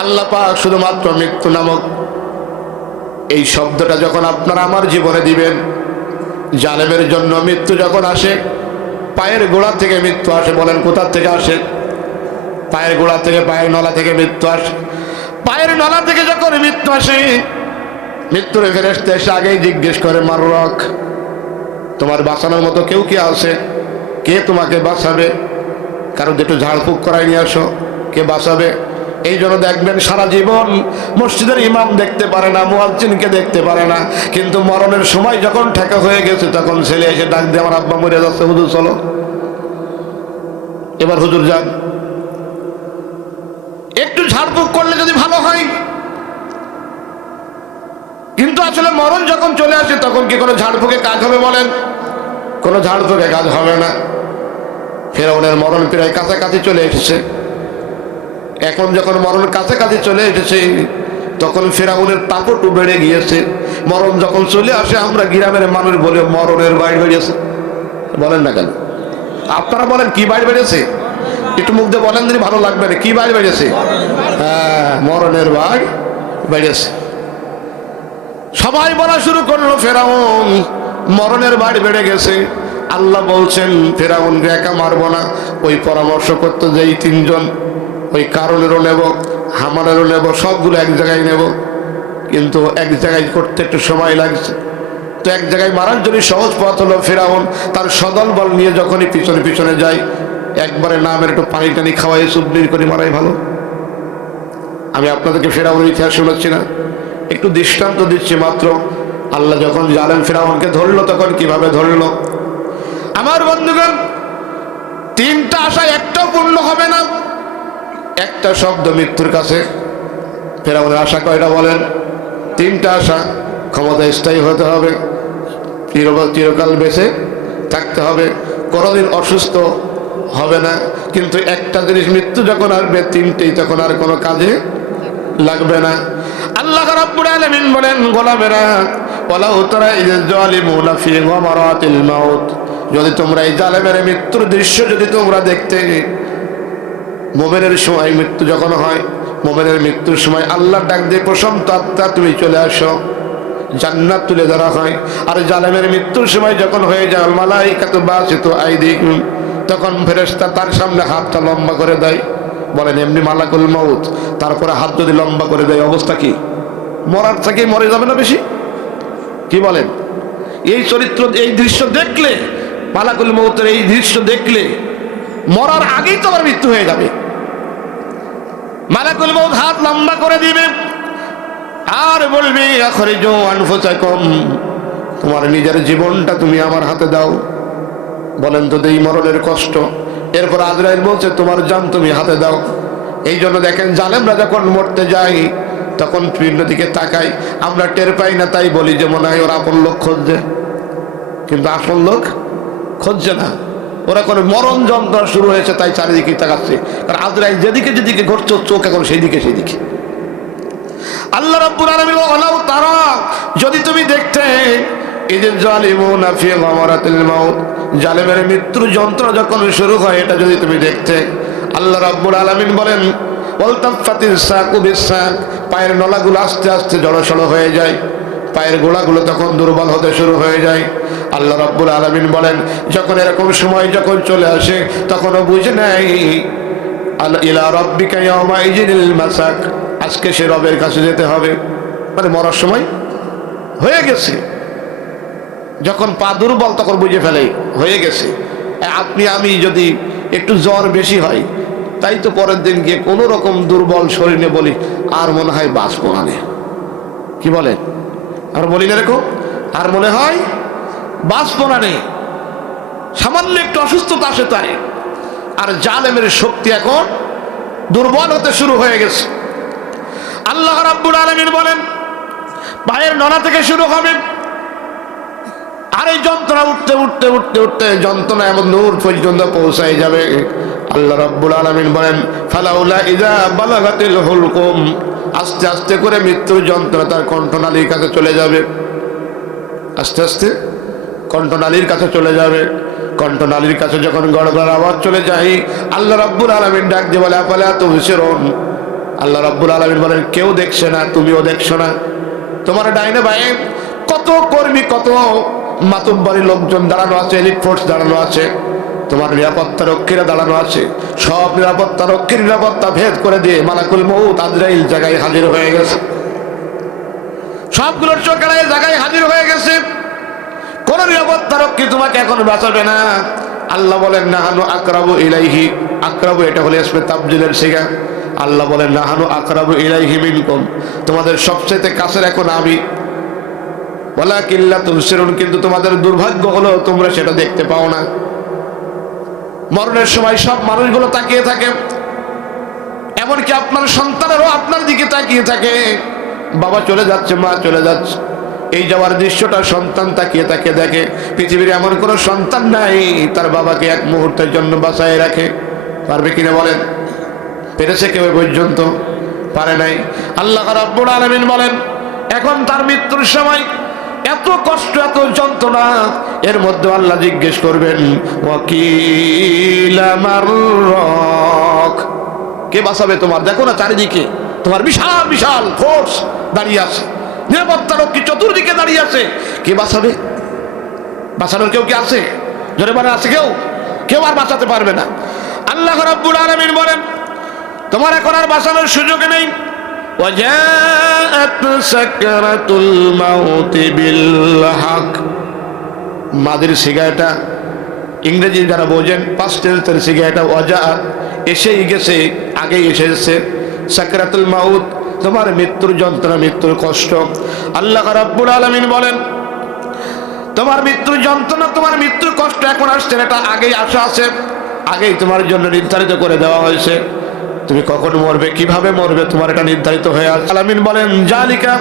আল্লাহ পাক শুধুমাত্র মৃত্যু নামক এই শব্দটা যখন আপনারা আমার জীবনে দিবেন, জালেমের জন্য মৃত্যু যখন আসে, পায়ের গোড়া থেকে মৃত্যু আসে। বলেন কোথা থেকে আসে? পায়ের গোড়া থেকে, পায়ের নলা থেকে মৃত্যু আসে। পায়ের নলা থেকে যখন মৃত্যু আসে, মৃত্যুর ফেরেশতা এসে আগেই জিজ্ঞেস করে, মারুক, তোমার বাঁচানোর মতো কেউ কি আছে? কে তোমাকে বাঁচাবে? কারণ একটু ঝাড়ফুঁক করাই নিয়ে আসো, কে বাঁচাবে? এই জন্য দেখবেন সারা জীবন মসজিদের ইমাম দেখতে পারে না, মুয়াজ্জিনকে দেখতে পারে না, কিন্তু মরণের সময় যখন ঠেকা হয়ে গেছে, তখন ছেলে এসে ডাক দিয়ে, আমার আব্বা মরে যাচ্ছে, হুজুর চলো, এবার হুজুর যান, একটু ঝাড়ফুঁক করলে যদি ভালো হয়। কিন্তু আসলে মরণ যখন চলে আসে, তখন কি কোনো ঝাড়ফুঁকে কাজ হবে? বলেন, কোনো ঝাড়ফুঁকে কাজ হবে না। ফেরাউনের মরণ প্রায় কাছাকাছি চলে এসেছে। এখন যখন মরণ কাছাকাছি চলে এসেছে, তখন ফেরাউনের তাপটু বেড়ে গিয়েছে। মরণ যখন চলে আসে, আমরা গ্রামের মানুষ বলে মরণের বাইর বেড়েছে। বলেন না কেন? আপনারা বলেন কি বাইর বেড়েছে? একটু মুখ দিয়ে বলেন, যদি ভালো লাগবে না। কি বাইর বেড়েছে? হ্যাঁ, মরণের বাইর বেড়েছে। সবাই বলা শুরু করলো, ফেরাউন মরণের বাইর বেড়ে গেছে। আল্লাহ বলছেন ফেরাউনকে একা মারবো না, ওই পরামর্শ করতে যেই তিনজন, ওই কারণেরও নেব, হামানেরও নেব, সবগুলো এক জায়গায় নেব, কিন্তু এক জায়গায় করতে একটু সময় লাগছে। তো এক জায়গায় মারার জন্য সহজ পথ হলো ফেরাউন তার সদল বল নিয়ে যখনই পিছনে পিছনে যায়, একবারে নামের একটু পানি টানি খাওয়াই সুবনির করে মারাই ভালো। আমি আপনাদেরকে ফেরাউনের ইতিহাস শোনাচ্ছি না, একটু দৃষ্টান্ত দিচ্ছি মাত্র। আল্লাহ যখন জালেম ফেরাউনকে ধরলো তখন কিভাবে ধরলো। আমার বন্ধুগণ, তিনটা আশা একটাও পূর্ণ হবে না। একটা শব্দ মৃত্যুর কাছে। ফেরাউনের আশা কয়টা বলেন? তিনটা আশা। ক্ষমতা স্থায়ী হতে হবে, চিরকাল বেঁচে থাকতে হবে, কোনোদিন অসুস্থ হবে না। কিন্তু একটা জিনিস, মৃত্যু যখন আসবে তিনটেই তখন আর কোনো কাজে লাগবে না। আল্লাহ রাব্বুল আলামিন বলেন, গোলামেরা, ওয়ালাউ তারা ইযাল জালিমুনা ফি গামারাতিল মাউত, যদি তোমরা এই জালেমের মৃত্যুর দৃশ্য যদি তোমরা দেখতে, মুমিনের সময় মৃত্যু যখন হয়, মুমিনের মৃত্যুর সময় আল্লাহ ডাক দিয়ে, প্রশান্ত আত্মা তুমি চলে আসো, জান্নাত তুলে ধরা হয়। আর জালেমের মৃত্যুর সময় যখন হয়ে যায়, মালাইকাতু বাসিতু আইদিকুম, তখন ফেরেশতা তার সামনে হাতটা লম্বা করে দেয়। বলেন এমনি মালাকুল মউত, তারপরে হাত যদি লম্বা করে দেয় অবস্থা কি? মরার থেকে মরে যাবে না বেশি? কি বলেন? এই চরিত্র, এই দৃশ্য দেখলে, মালাকুল মউতের এই দৃশ্য দেখলে মরার আগেই তো আমার মৃত্যু হয়ে যাবে। মালাকুল মউত হাত লম্বা করে দিবে আর বলবে, আখরিজু আনফুসাকুম, তোমার নিজের জীবনটা তুমি আমার হাতে দাও। বলেন তো এই মরণের কষ্ট। এরপর আজরাইল বলছে, তোমার জান তুমি হাতে দাও। এই জন্য দেখেন জালেমরা যখন মরতে যায় তখন পিণ্ড দিকে তাকাই, আমরা টের পাই না, তাই বলি যে মনে হয় ওরা আপন লোক খুঁজছে, কিন্তু আসল লোক খুঁজছে না। ওরা কোনো মরণ যন্ত্রণা শুরু হয়েছে তাই চারিদিকে তাকাচ্ছে, কারণ আজরাইল যেদিকে যেদিকে ঘটছে চোখ এখন সেইদিকে সেইদিকে। আল্লাহ রাব্বুল আলামিন ওয়ালাউ তারা, যদি তুমি দেখতে, ইযাল জালিমুনা ফি গামারাতিল মাউত, জালেমের মৃত্যুর যন্ত্রণা যখন শুরু হয়, এটা যদি তুমি দেখতে, আল্লাহ রাব্বুল আলামিন বলেন, ওয়ালতাফাতিস সাকু বিসাক, পায়ের নলাগুলো আস্তে আস্তে জড়সড় হয়ে যায়, পায়ের গোড়াগুলো তখন দুর্বল হতে শুরু হয়ে যায়। আল্লাহ রাব্বুল আলামিন বলেন, যখন এরকম সময় যখন চলে আসে, তখনও বুঝে নেয় ইলা রাব্বিকা ইয়াওমা ইজিনিল মাসাক, আজকে সে রবের কাছে যেতে হবে। মানে মরার সময় হয়ে গেছে, যখন পা দুর্বল তখন বুঝে ফেলে হয়ে গেছে। আপনি আমি যদি একটু জ্বর বেশি হয়, তাই তো পরের দিন গিয়ে কোনো রকম দুর্বল শরীরে বলি, আর মনে হয় বাঁচবো না। কি বলেন? আর বলি না এরকম, আর মনে হয় বাঁচবো না। সামান্য একটু অসুস্থতা আসে তাই। আর জালেমের শক্তি এখন দুর্বল হতে শুরু হয়ে গেছে। আল্লাহ রাব্বুল আলামিন বলেন, পায়ের নলা থেকে শুরু হবে, আর এই যন্ত্রণা উঠতে উঠতে উঠতে উঠতে যন্ত্রণা এমন দূর পর্যন্ত পৌঁছায় যাবে। আল্লাহ রাব্বুল আলামিন বলেন, ফালাউলা ইযা বালাগাতিল হুলকুম, আস্তে আস্তে করে মৃত্যুর যন্ত্রণা তার কণ্ঠনালীর কাছে চলে যাবে। আস্তে আস্তে কণ্ঠনালীর কাছে চলে যাবে। কণ্ঠনালীর কাছে যখন গড়গড় আওয়াজ চলে যায়, আল্লাহ রাব্বুল আলামিন ডাক দিয়ে বলে, আফালা তুবসিরুন, আল্লাহ রাব্বুল আলামিন বলেন, কেউ দেখছে না, তুমিও দেখছো না। তোমার ডাইনে বায়ে কত কর্মী, কত মাতব্বরী লোকজন দাঁড়ানো আছে, এলিট ফোর্স দাঁড়ানো আছে, তোমার নিরাপত্তা রক্ষীরা দাঁড়ানো আছে। সব নিরাপত্তা রক্ষীর নিরাপত্তা ভেদ করে দিয়ে মালাকুল মউত আজরাইল জায়গায় হাজির হয়ে গেছে। সবগুলোর চোখের জায়গায় হাজির হয়ে গেছে। কোন নিরাপত্তা রক্ষী তোমাকে এখন বাঁচাবে না। আল্লাহ বলেন, নাহানু আকরাবু ইলাইহি, আকরাবু এটা হলো ইসমে তাবজিলের সিগা। আল্লাহ বলেন, নাহানু আকরাবু ইলাইহি মিনকুম, তোমাদের সবচেয়ে কাছের এখন আমি। ওয়ালাকিন লা তুবসিরুন, কিন্তু তোমাদের দুর্ভাগ্য হলো তোমরা সেটা দেখতে পাও না। মরণের সময় সব মানুষগুলো তাকিয়ে থাকে, এমনকি আপনার সন্তানেরও আপনার দিকে তাকিয়ে থাকে। বাবা চলে যাচ্ছে, মা চলে যাচ্ছে, এই যাওয়ার দৃশ্যটা সন্তান তাকিয়ে তাকিয়ে দেখে। পৃথিবীর এমন কোনো সন্তান নাই তার বাবাকে এক মুহূর্তের জন্য বাঁচায় রাখে। পারবে কিনা বলেন? পেরেছে কেউ পর্যন্ত? পারে নাই। আল্লাহ রাব্বুল আলামিন বলেন, এখন তার মৃত্যুর সময় এত কষ্ট, এত যন্ত্রণা, এর মধ্যে আল্লাহ জিজ্ঞেস করবেন, ওয়াকিলা মাররাক, কে বাঁচাবে তোমার? দেখো না চারিদিকে তোমার বিশাল বিশাল ফোর্স দাঁড়িয়ে আছে, নিরাপত্তা রক্ষী চতুর্দিকে দাঁড়িয়ে আছে, কে বাঁচাবে? বাঁচানোর কেউ কি আছে? জোরে বলেন আছে কেউ? কেউ আর বাঁচাতে পারবে না। আল্লাহ রাব্বুল আলামিন বলেন তোমার এখন আর বাঁচানোর সুযোগ নেই। ওয়াজাআত সাকরাতুল মাউতি বিল হক। মাদির সিগারেটা ইংরেজি যারা বোঝেন পাস্ট টেন্সের সিগারেটা ওয়াজাআত এসেই গেছে, আগেই এসেছে। সাকরাতুল মাউত তোমার মৃত্যুর যন্ত্রণা, মৃত্যুর কষ্ট। আল্লাহ রাব্বুল আলামিন বলেন তোমার মৃত্যুর যন্ত্রণা, তোমার মৃত্যুর কষ্ট এখন আসছে না, এটা আগেই আসা আছে, আগেই তোমার জন্য নির্ধারিত করে দেওয়া হয়েছে। তুমি কখন মরবে, কিভাবে মরবে, তোমার এটা নির্ধারিত হয়ে আছে। আলামিন বলেন জালিকা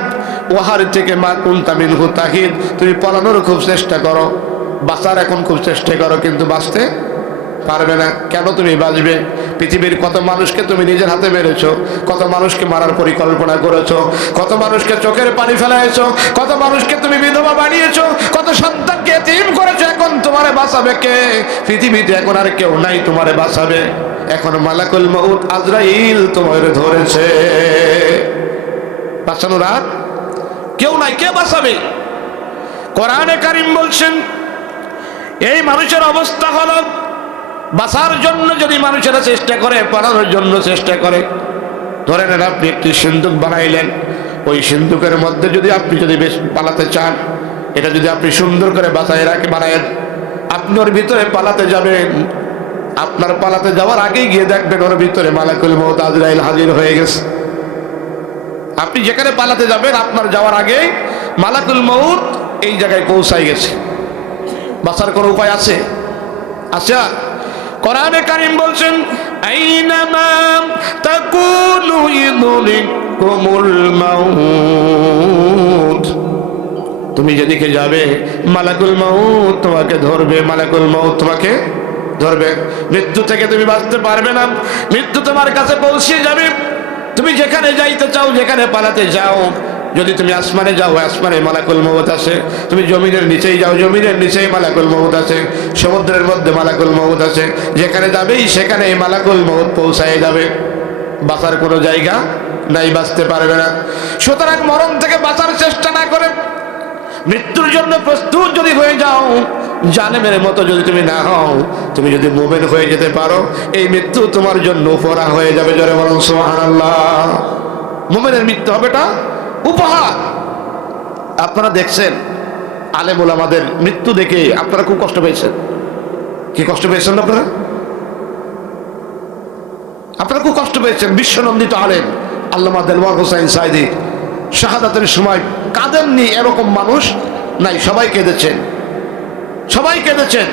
ওয়াহার থেকে মা কুনতা মিনহু তাহিদ। তুমি পালানোর খুব চেষ্টা করো, বাঁচার এখন খুব চেষ্টা করো, কিন্তু বাঁচতে পারবে না। কেন তুমি বাঁচবে? পৃথিবীর কত মানুষকে তুমি নিজের হাতে মেরেছো, কত মানুষকে মারার পরিকল্পনা করেছো, কত মানুষকে চোখের পানি ফেলাইছো, কত মানুষকে তুমি বিধবা বানিয়েছো, কত সন্তানকে এতিম করেছো। এখন তোমারে বাঁচাবে কে? পৃথিবীতে এখন আর কেউ নাই তোমারে বাঁচাবে। এখন মালাকুল মউত আজরাইল তোমারে ধরেছে, বাঁচানোর আর কেউ নাই। কে বাঁচাবে? কোরআনে কারীম বলছেন এই মানুষের অবস্থা হলো বাঁচার জন্য যদি মানুষেরা চেষ্টা করে, পালানোর জন্য চেষ্টা করে, ধরে নেন আপনি একটি সিন্দুক বানাইলেন, ওই সিন্দুকের মধ্যে যদি আপনি যদি বেশ পালাতে চান, এটা যদি আপনি সুন্দর করে বাঁচায় বানায়েন, আপনি ওর ভিতরে পালাতে যাবেন, আপনার পালাতে যাওয়ার আগেই গিয়ে দেখবেন ওর ভিতরে মালাকুল মউত আজরাইল হাজির হয়ে গেছে। আপনি যেখানে পালাতে যাবেন আপনার যাওয়ার আগেই মালাকুল মউত এই জায়গায় পৌঁছায় গেছে। বাঁচার কোনো উপায় আছে? আচ্ছা, কোরআনে কারীম বলছেন আইনামা তাকুনু ইদরিকুমুল মাউত। তুমি যেদিকে যাবে মালাকুল মউত তোমাকে ধরবে, মালাকুল মউত তোমাকে ধরবে। মৃত্যু থেকে তুমি বাঁচতে পারবে না, মৃত্যু তোমার কাছে পৌঁছে যাবে। তুমি যেখানে যাইতে চাও, যেখানে পালাতে যাও, যদি তুমি আসমানে যাও আসমানে মালাকুল মউত আছে, তুমি জমিনের নিচেই যাও জমিনের নিচেই মালাকুল মউত আছে, সমুদ্রের মধ্যে মালাকুল মউত আছে, যেখানে যাবেই সেখানে মালাকুল মউত পৌঁছায় যাবে। বাঁচার কোনো জায়গা নাই, বাঁচতে পারবে না। সুতরাং মরণ থেকে বাঁচার চেষ্টা না করে মৃত্যুর জন্য প্রস্তুত যদি হয়ে যাও, জালেমের মতো যদি তুমি না হও, তুমি যদি মুমিন হয়ে যেতে পারো, এই মৃত্যু তোমার জন্য উপহার হয়ে যাবে। জোরে বলুন সুবহানাল্লাহ। মুমিনের মৃত্যু হবে এটা উপহার। আপনারা দেখছেন আলেম ওলামাদের মৃত্যু দেখে আপনারা খুব কষ্ট পেয়েছেন। কি কষ্ট পেয়েছেন আপনারা? আপনারা খুব কষ্ট পেয়েছেন। বিশ্বনন্দিত আলেম আল্লামা দেলওয়ার হোসাইন সাইদি শাহাদাতের সময় কাঁদেননি এরকম মানুষ নাই, সবাই কেঁদেছেন, সবাই কেঁদেছেন।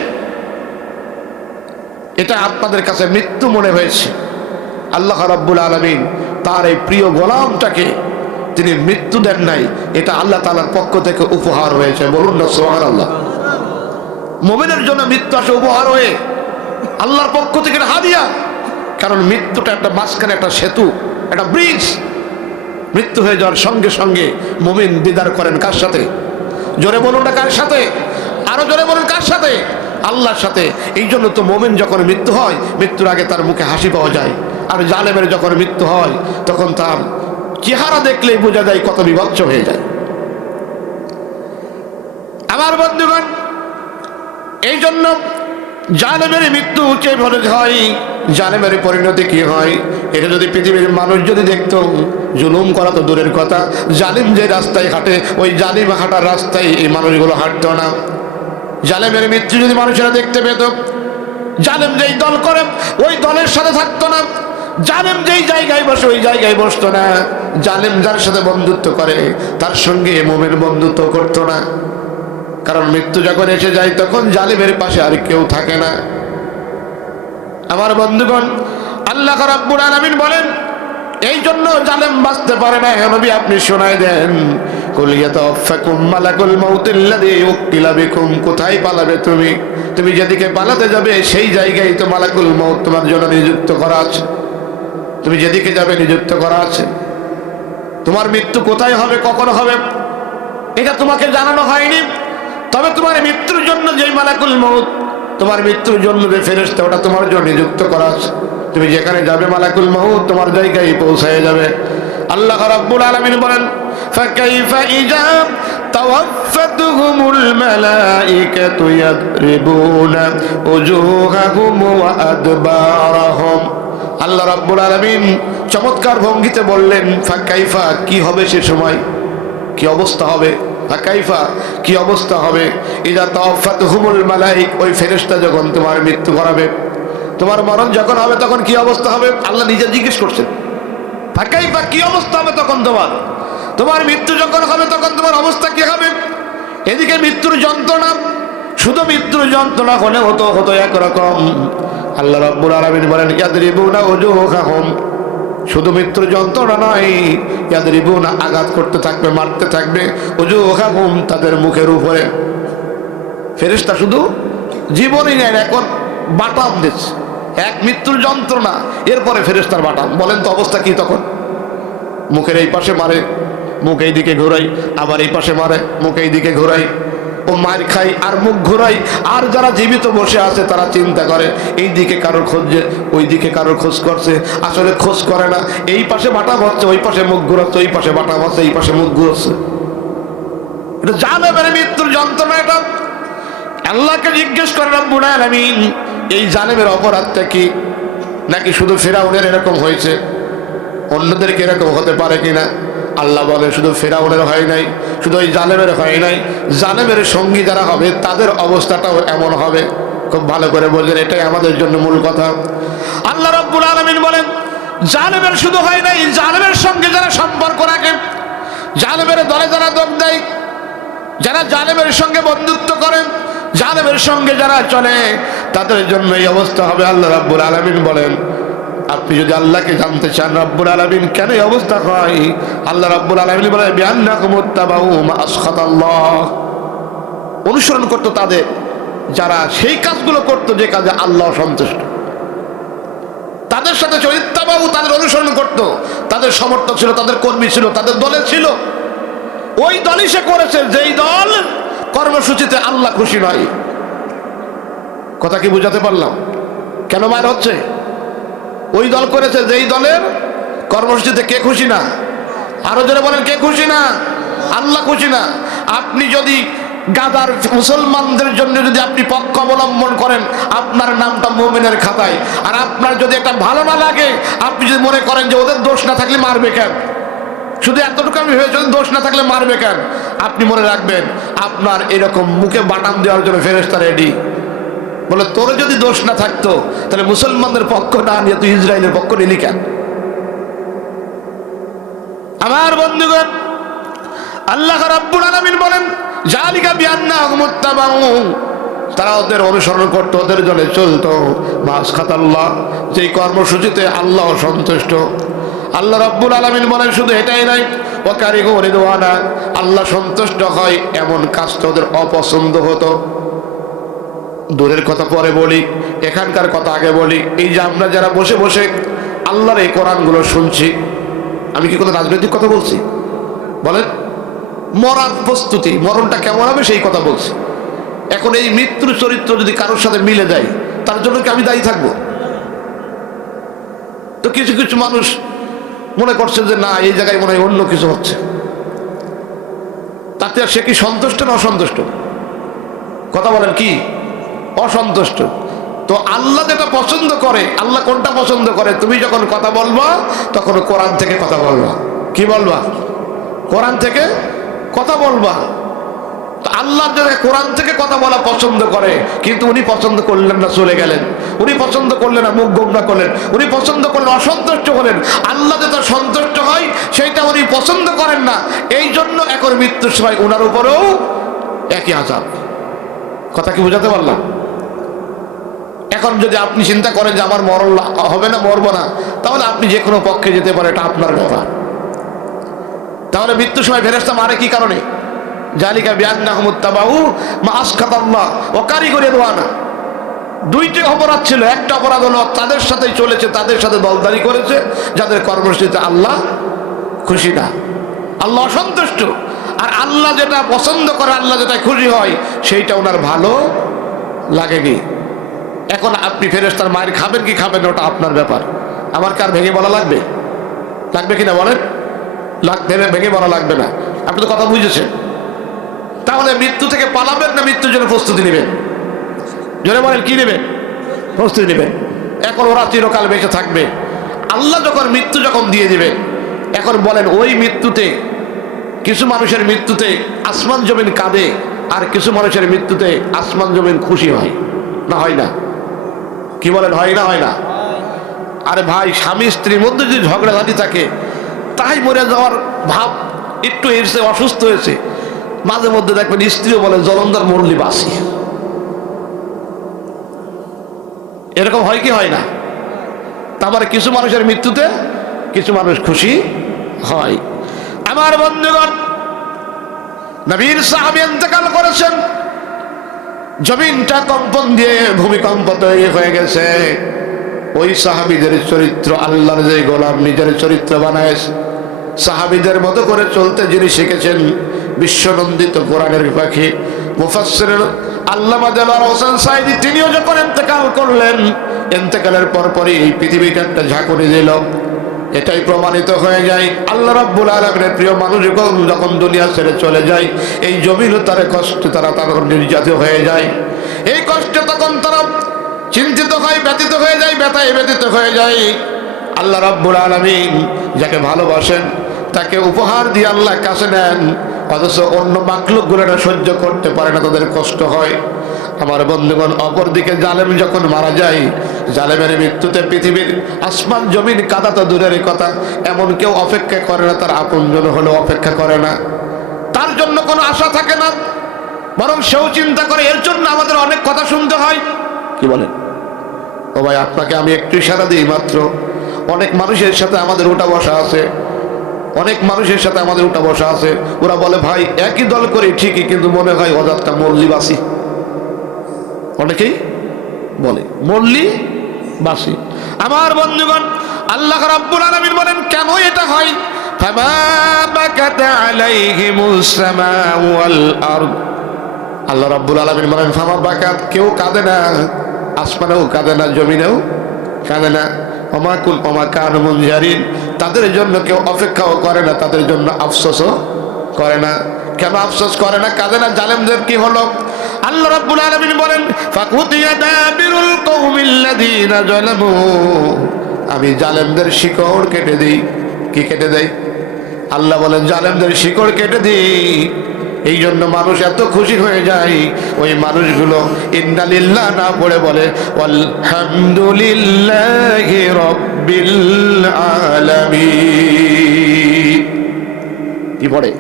এটা আপনাদের কাছে মৃত্যু মনে হয়েছে। আল্লাহ রাব্বুল আলামিন তার এই প্রিয় গোলামটাকে তিনি মৃত্যু দেন নাই, এটা আল্লাহ তাআলার পক্ষ থেকে উপহার হয়েছে। বলুন না সুবহানাল্লাহ। মুমিনের জন্য মৃত্যু আসে উপহার হয়ে, আল্লাহর পক্ষ থেকে হাদিয়া। কারণ মৃত্যুটা একটা মাঝখানে একটা সেতু, একটা ব্রিজ। মৃত্যু হয়ে যাওয়ার সঙ্গে সঙ্গে মুমিন দিদার করেন কার সাথে? জোরে বলুন না কার সাথে? আরো জোরে বলুন কার সাথে? আল্লাহর সাথে। এই জন্য তো মুমিন যখন মৃত্যু হয়, মৃত্যুর আগে তার মুখে হাসি পাওয়া যায়। আর জালেমের যখন মৃত্যু হয় তখন তার চেহারা দেখলেই বোঝা যায় কত বিভৎস হয়ে যায়। আমার বন্ধুগণ, এই জন্য জালেমের মৃত্যু যেভাবে হয়, জালেমের পরিণতি কি হয়, এটা যদি পৃথিবীর মানুষ যদি দেখত, জুলুম করা তো দূরের কথা, জালিম যে রাস্তায় হাঁটে ওই জালিম হাঁটার রাস্তায় এই মানুষগুলো হাঁটতো না। জালেমের মৃত্যু যদি মানুষেরা দেখতে পেত, জালেম যেই দল করে ওই দলের সাথে থাকতো না, জালেম যেই জায়গায় বসে ওই জায়গায় বসতো না, জালেম যার সাথে বন্ধুত্ব করে তার সঙ্গে মুমিন বন্ধুত্ব করতো না। কারণ মৃত্যু যখন এসে যায় তখন জালিমের পাশে আর কেউ থাকে না। আমার বন্ধুগণ, আল্লাহ রাব্বুল আলামিন বলেন এই জন্য জালেম বাঁচতে পারে না। হে নবী আপনি শোনায় দেন, কুল ইয়াতাওয়াফাকুম মালাকুল মাউতিল্লাযী উকিলা বিকুম। কোথায় পালাবে তুমি? তুমি যেদিকে পালাতে যাবে সেই জায়গায় তো মালাকুল মউত তোমার জন্য নিযুক্ত করা আছে। তুমি যেদিকে যাবে নিযুক্ত করা আছে। তোমার মৃত্যু কোথায় হবে, কখন হবে, এটা তোমাকে জানানো হয়নি। তবে তোমার মৃত্যুর জন্য যেই মালাকুল মউত, তোমার মৃত্যুর জন্য যে ফেরেশতা, ওটা তোমার জন্য নিযুক্ত করা আছে। তুমি যেখানে যাবে মালাকুল মউত তোমার জায়গায় পৌঁছায় যাবে। আল্লাহ রাব্বুল আলামিন বলেন ফাকাইফা ইযা তাওয়াফাতুহুমুল মালাইকাতু ইয়াদরিবুনা উজুহাহুম ওয়া আদবারাহুম। আল্লাহ রাব্বুল আলামিন চমৎকার ভঙ্গিতে বললেন, ফাকাইফা, কি হবে সে সময়, কি অবস্থা হবে, ফাকাইফা, কি অবস্থা হবে, ইযা তাওয়াফাতুহুমুল মালাইক, ওই ফেরেশতা যখন তোমার মৃত্যু করাবে, তোমার মরণ যখন হবে তখন কি অবস্থা হবে। আল্লাহ নিজে জিজ্ঞেস করছেন, ফাকাইফা, কি অবস্থা হবে তখন তোমার মৃত্যু যখন হবে তখন তোমার অবস্থা কি হবে। এদিকে মৃত্যুর যন্ত্রণা, শুধু মৃত্যুর যন্ত্রণা হতো একরকম। আল্লাহ রাব্বুল আলামিন বলেন, ইয়াদরিবুনা উজুহাহুম, শুধু মৃত্যুর যন্ত্রণা নয়, ইয়াদরিবুনা, আঘাত করতে থাকবে, মারতে থাকবে, উজুহাহুম, তাদের মুখের উপরে। ফেরেশতা শুধু জীবনই নেয়, এখন বাটাম দিচ্ছে, এক মৃত্যুর যন্ত্রণা, এরপরে ফেরেশতার বাটাম। বলেন তো অবস্থা কি তখন। মুখের এই পাশে মারে, মুখ এই দিকে ঘোরাই, আবার এই পাশে মারে, মুখ এই দিকে ঘোরাই, ও মার খাই আর মুখ ঘোরাই। আর যারা জীবিত বসে আছে তারা চিন্তা করে এই দিকে কারোর খোঁজে, ওই দিকে কারোর খোঁজ করছে, আসলে খোঁজ করে না। এই পাশে বাটা হচ্ছে, ওই পাশে মুখ ঘুরাচ্ছে, ওই পাশে বাটা হচ্ছে, এই পাশে মুখ ঘুরাচ্ছে। এটা জালেমের মৃত্যুর যন্ত্রণা। এটা আল্লাহকে জিজ্ঞেস করে রব্বুল আলামিন, এই জালেমের অপরাধটা কি, নাকি শুধু ফিরআউনের এরকম হয়েছে, অন্যদেরকে এরকম হতে পারে কিনা। আল্লাহ বলে, শুধু ফিরআউনের হয় নাই, শুধু ওই জালেমের হয় নাই, জালেমের সঙ্গী যারা হবে তাদের অবস্থাটাও এমন হবে। খুব ভালো করে বলছেন, এটাই আমাদের জন্য মূল কথা। আল্লাহ রাব্বুল আলামিন বলেন, জালেমের শুধু হয় নাই, জালেমের সঙ্গে যারা সম্পর্ক রাখে, জালেমের দলে যারা যোগ দেয়, যারা জালেমের সঙ্গে বন্ধুত্ব করেন, জালেমের সঙ্গে যারা চলে, তাদের জন্য এই অবস্থা হবে। আল্লাহ রাব্বুল আলামিন বলেন, আপনি যদি আল্লাহকে জানতে চান রব্বুল আলামিন কেন এই অবস্থা হয়, আল্লাহ রাব্বুল আলামিন বলেন, বিআন্নাকুম মুত্তাবাউ মা আসখাতাল্লাহ, অনুসরণ করতো তাদের, যারা সেই কাজগুলো করতো যে কাজে আল্লাহ সন্তুষ্ট, তাদের সাথে চরিত্তাবাউ, তাদের অনুসরণ করতো, তাদের সমর্থক ছিল, তাদের কর্মী ছিল, তাদের দলে ছিল। ওই দলই সে করেছে যেই দল কর্মসূচিতে আল্লাহ খুশি নয়। কথা কি বুঝাতে পারলাম? কেন মার হচ্ছে? ওই দল করেছে যেই দলের কর্মসূচিতে কে খুশি না। আরো জোরে বলেন, কে খুশি না? আল্লাহ খুশি না। আপনি যদি গাদার মুসলমানদের জন্য যদি আপনি পক্ষ অবলম্বন করেন, আপনার নামটা মুমিনের খাতায়। আর আপনার যদি একটা ভালো না লাগে, আপনি যদি মনে করেন যে ওদের দোষ না থাকলে মারবে কেন, শুধু এতটুকু আমি হয়েছে, দোষ না থাকলে মারবে কেন, আপনি মনে রাখবেন আপনার এরকম মুখে বাটাম দেওয়ার জন্য ফেরেশতা রেডি। বলে, তোর যদি দোষ না থাকতো তাহলে মুসলমানদের পক্ষ না নিয়ে তুই ইসরায়েলের পক্ষ নিলি কেন? আমার বন্ধুগণ, আল্লাহ রাব্বুল আলামিন বলেন, জালিকা বিআন্নাহুম মুত্তাবাউ, তারা ওদের অনুসরণ করতো, ওদের জন্য চলতো, মাসখাতাল্লাহ, যেই কর্মসূচিতে আল্লাহ সন্তুষ্ট। আল্লাহ রাব্বুল আলামিন বলেন, শুধু এটাই নয়, ওয়া কারিহু রিদওয়ানা, আল্লাহ সন্তুষ্ট হয় এমন কাজটা ওদের অপছন্দ হতো। দূরের কথা পরে বলি, এখানকার কথা আগে বলি। এই যে আমরা যারা বসে বসে আল্লাহর এই কোরআনগুলো শুনছি, আমি কি কোনো রাজনৈতিক কথা বলছি? বলেন, মরার প্রস্তুতি, মরণটা কেমন হবে সেই কথা বলছি। এখন এই মৃত্যুর চরিত্র যদি কারোর সাথে মিলে যায়, তার জন্য কি আমি দায়ী থাকবো? তো কিছু কিছু মানুষ মনে করছে যে না, এই জায়গায় মনে হয় অন্য কিছু হচ্ছে, তাতে আর সে কি সন্তুষ্ট না অসন্তুষ্ট? কথা বলেন, কি অসন্তুষ্ট? তো আল্লাহ যেটা পছন্দ করে, আল্লাহ কোনটা পছন্দ করে? তুমি যখন কথা বলবা তখন কোরআন থেকে কথা বলবা। কি বলবা? কোরআন থেকে কথা বলবা। তো আল্লাহ যারা কোরআন থেকে কথা বলা পছন্দ করে, কিন্তু উনি পছন্দ করলেন না, চলে গেলেন। উনি পছন্দ করলেন না, মুখ গোমরা করলেন। উনি পছন্দ করলেন, অসন্তুষ্ট হলেন। আল্লাহ যেটা সন্তুষ্ট হয় সেইটা উনি পছন্দ করেন না। এই জন্য এখন মৃত্যুর সময় ওনার উপরেও একই আযাব। কথা কি বুঝাতে পারলাম? এখন যদি আপনি চিন্তা করেন যে আমার মরণ হবে না, মরবো না, তাহলে আপনি যে কোনো পক্ষে যেতে পারেন, এটা আপনার ব্যাপার। তাহলে মৃত্যুর সময় ফেরেশতা মারে কি কারণে? জালিকা বিআন্নাহুম মুত্তাবাউ মা আসখাতাল্লাহ ওয়া কারিহু রিদওয়ানা। দুইটি অপরাধ ছিল। একটা অপরাধ হলো তাদের সাথেই চলেছে, তাদের সাথে দলদারি করেছে যাদের কর্মসূচিতে আল্লাহ খুশি না, আল্লাহ অসন্তুষ্ট। আর আল্লাহ যেটা পছন্দ করে, আল্লাহ যেটা খুশি হয়, সেইটা ওনার ভালো লাগেনি। এখন আপনি ফেরেশতার মায়ের খাবেন কি খাবেন, ওটা আপনার ব্যাপার। আমার কার ভেঙে বলা লাগবে? লাগবে কিনা বলেন? ভেঙে বলা লাগবে না। আপনি তো কথা বুঝেছেন। তাহলে মৃত্যু থেকে পালাবেন না মৃত্যুর জন্য প্রস্তুতি নেবেন? জোরে বলেন, কি নেবেন? প্রস্তুতি নেবেন। এখন ওরা চিরকাল বেঁচে থাকবে, আল্লাহ যখন মৃত্যু যখন দিয়ে দিবেন, এখন বলেন ওই মৃত্যুতে কিছু মানুষের মৃত্যুতে আসমান জমিন কাঁদে, আর কিছু মানুষের মৃত্যুতে আসমান জমিন খুশি হয় না, হয় না? কি বলেন, হয় না? হয় না? আরে ভাই, স্বামী স্ত্রীর মধ্যে যদি ঝগড়াঝাটি থাকে, তাই মরে যাওয়ার ভাব একটু এসে অসুস্থ হয়েছে, মাঝে মধ্যে দেখবেন স্ত্রীও বলে জলন্দার মরলি বাসি। এরকম হয় কি হয় না? তারপরে কিছু মানুষের মৃত্যুতে কিছু মানুষ খুশি হয়। আমার বন্ধুগণ, নবীর সাহাবী ইন্তেকাল করেছেন, জমিনটা কম্পন দিয়ে ভূমিকম্প তৈরি হয়ে গেছে। ওই সাহাবীদের চরিত্র, আল্লাহর যে গোলাম নিজের চরিত্র বানায় সাহাবীদের মতো করে চলতে যিনি শিখেছেন, বিশ্বনন্দিত কোরআনের পাখি মুফাসসির আল্লামা দেলোয়ার হোসেন সাঈদী, তিনিও যখন ইন্তেকাল করলেন, ইন্তেকালের পরপরই এই পৃথিবীটা একটা ঝাঁকুনি দিল। এটাই প্রমাণিত হয়ে যায় আল্লাহ রাব্বুল আলামিনের প্রিয় মানুষগণ যখন দুনিয়া ছেড়ে চলে যায়, এই জমিনও তার কষ্টে তারা নির্যাতিত হয়ে যায়। এই কষ্টে তখন তারা চিন্তিত হয়, ব্যথিত হয়ে যায়, ব্যথায় ব্যথিত হয়ে যায়। আল্লাহ রাব্বুল আলামিন যাকে ভালোবাসেন তাকে উপহার দিয়ে আল্লাহ কাছে নেন, অথচ অন্য মাখলুকগুলো এটা সহ্য করতে পারে না, তাদের কষ্ট হয়। আমার বন্ধুগণ, অপরদিকে জালেম যখন মারা যায়, জালেমের মৃত্যুতে পৃথিবীর আসমান জমিন কাদা তো দূরের কথা, এমন কেউ অপেক্ষা করে না, তার আপনজন হলেও অপেক্ষা করে না, তার জন্য কোনো আশা থাকে না, বরং সেও চিন্তা করে। এর জন্য আমাদের অনেক কথা শুনতে হয়। কি বলেন ও ভাই? আপনাকে আমি একটু ইশারা দিই মাত্র। অনেক মানুষের সাথে আমাদের উঠা বসা আছে, অনেক মানুষের সাথে আমাদের উঠা বসা আছে, ওরা বলে ভাই একই দল করি ঠিকই, কিন্তু মনে হয় অজাতটা মল্লি বাসি। অনেকেই বলে মল্লি বাসি। আমার বন্ধুগণ, আল্লাহ রাব্বুল আলামিন বলেন কেন এটা হয়? ফামা বাকাত আলাইহিমুস সামাউ ওয়াল আরদ। আল্লাহ রাব্বুল আলামিন বলেন ফামা বাকাত, কেউ কাঁদে না, আসমানেও কাঁদে না, জমিনেও কাঁদে না। ওমা কানু মুনজারিন, তাদের জন্য কেউ অপেক্ষাও করে না, তাদের জন্য আফসোসও করে না। কেন আফসোস করে না, কাঁদে না? জালেমদের কি হলো? আল্লাহ রাব্বুল আলামিন বলেন ফাকুতিয়া দাবিরুল কওমিল্লাযীনা যালামু, আমি জালেমদের শিকড় কেটে দিই। কি কেটে দেই? আল্লাহ বলেন জালেমদের শিকড় কেটে দিই। এই জন্য মানুষ এত খুশি হয়ে যায়, ওই মানুষগুলো ইন্না লিল্লাহ না পড়ে বলে আলহামদুলিল্লাহি রাব্বিল আলামিন। কি পড়ে?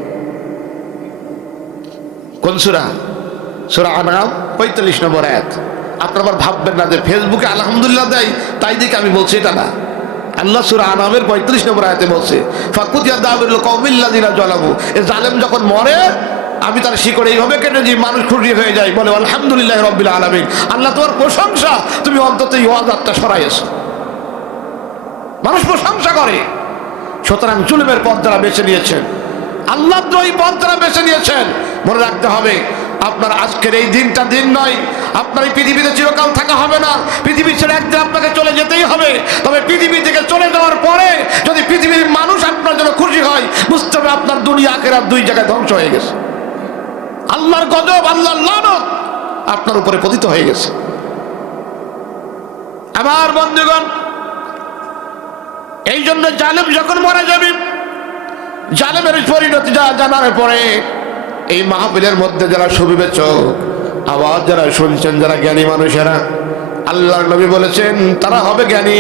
কোন সূরা? সূরা আনআম 45 নম্বর আয়াত। আপনারা আবার ভাববেন না যে ফেসবুকে আলহামদুলিল্লাহ দেয় তাই দেখে আমি বলছি, এটা না। আল্লাহ সূরা আনআমের 45 নম্বর আয়াতে বলছে ফাকুতিয়া দাবিরুল কওমিল্লাযীনা যালামু, এই জালেম যখন মরে আমি তার শিকড় এইভাবে কেটে দিই, মানুষ খুশি হয়ে যায়, বলে আলহামদুলিল্লাহি রাব্বিল আলামিন। আল্লাহ তোমার প্রশংসা, তুমি অন্তত এই ওয়াজাতটা সরাইছো। মানুষ প্রশংসা করে। সুতরাং জুলুমের পথ যারা বেছে নিয়েছেন, আল্লাহ দ্রোহী পথ যারা বেছে নিয়েছেন, মনে রাখতে হবে আপনার আজকের এই দিনটা দিন নয়। আপনার এই পৃথিবীতে চিরকাল থাকা হবে না, পৃথিবী ছেড়ে একদিন আপনাকে চলে যেতেই হবে। তবে পৃথিবী থেকে চলে যাওয়ার পরে যদি পৃথিবীর মানুষ আপনার জন্য খুশি হয়, বুঝতে হবে আপনার দুনিয়া আখিরাত দুই জায়গায় ধ্বংস হয়ে গেছে। আল্লাহর গজব, আল্লাহর লানত আপনার উপরে পতিত হয়ে গেছে। আমার বন্ধুগণ, এই জন্য জালেম যখন মারা যাবে, জালেমের পরিণতি জানার পরে এই মাহফিলের মধ্যে যারা সুবিবেচক, আওয়াজ যারা শুনছেন, যারা জ্ঞানী মানুষেরা, আল্লাহর নবী বলেছেন তারা হবে জ্ঞানী।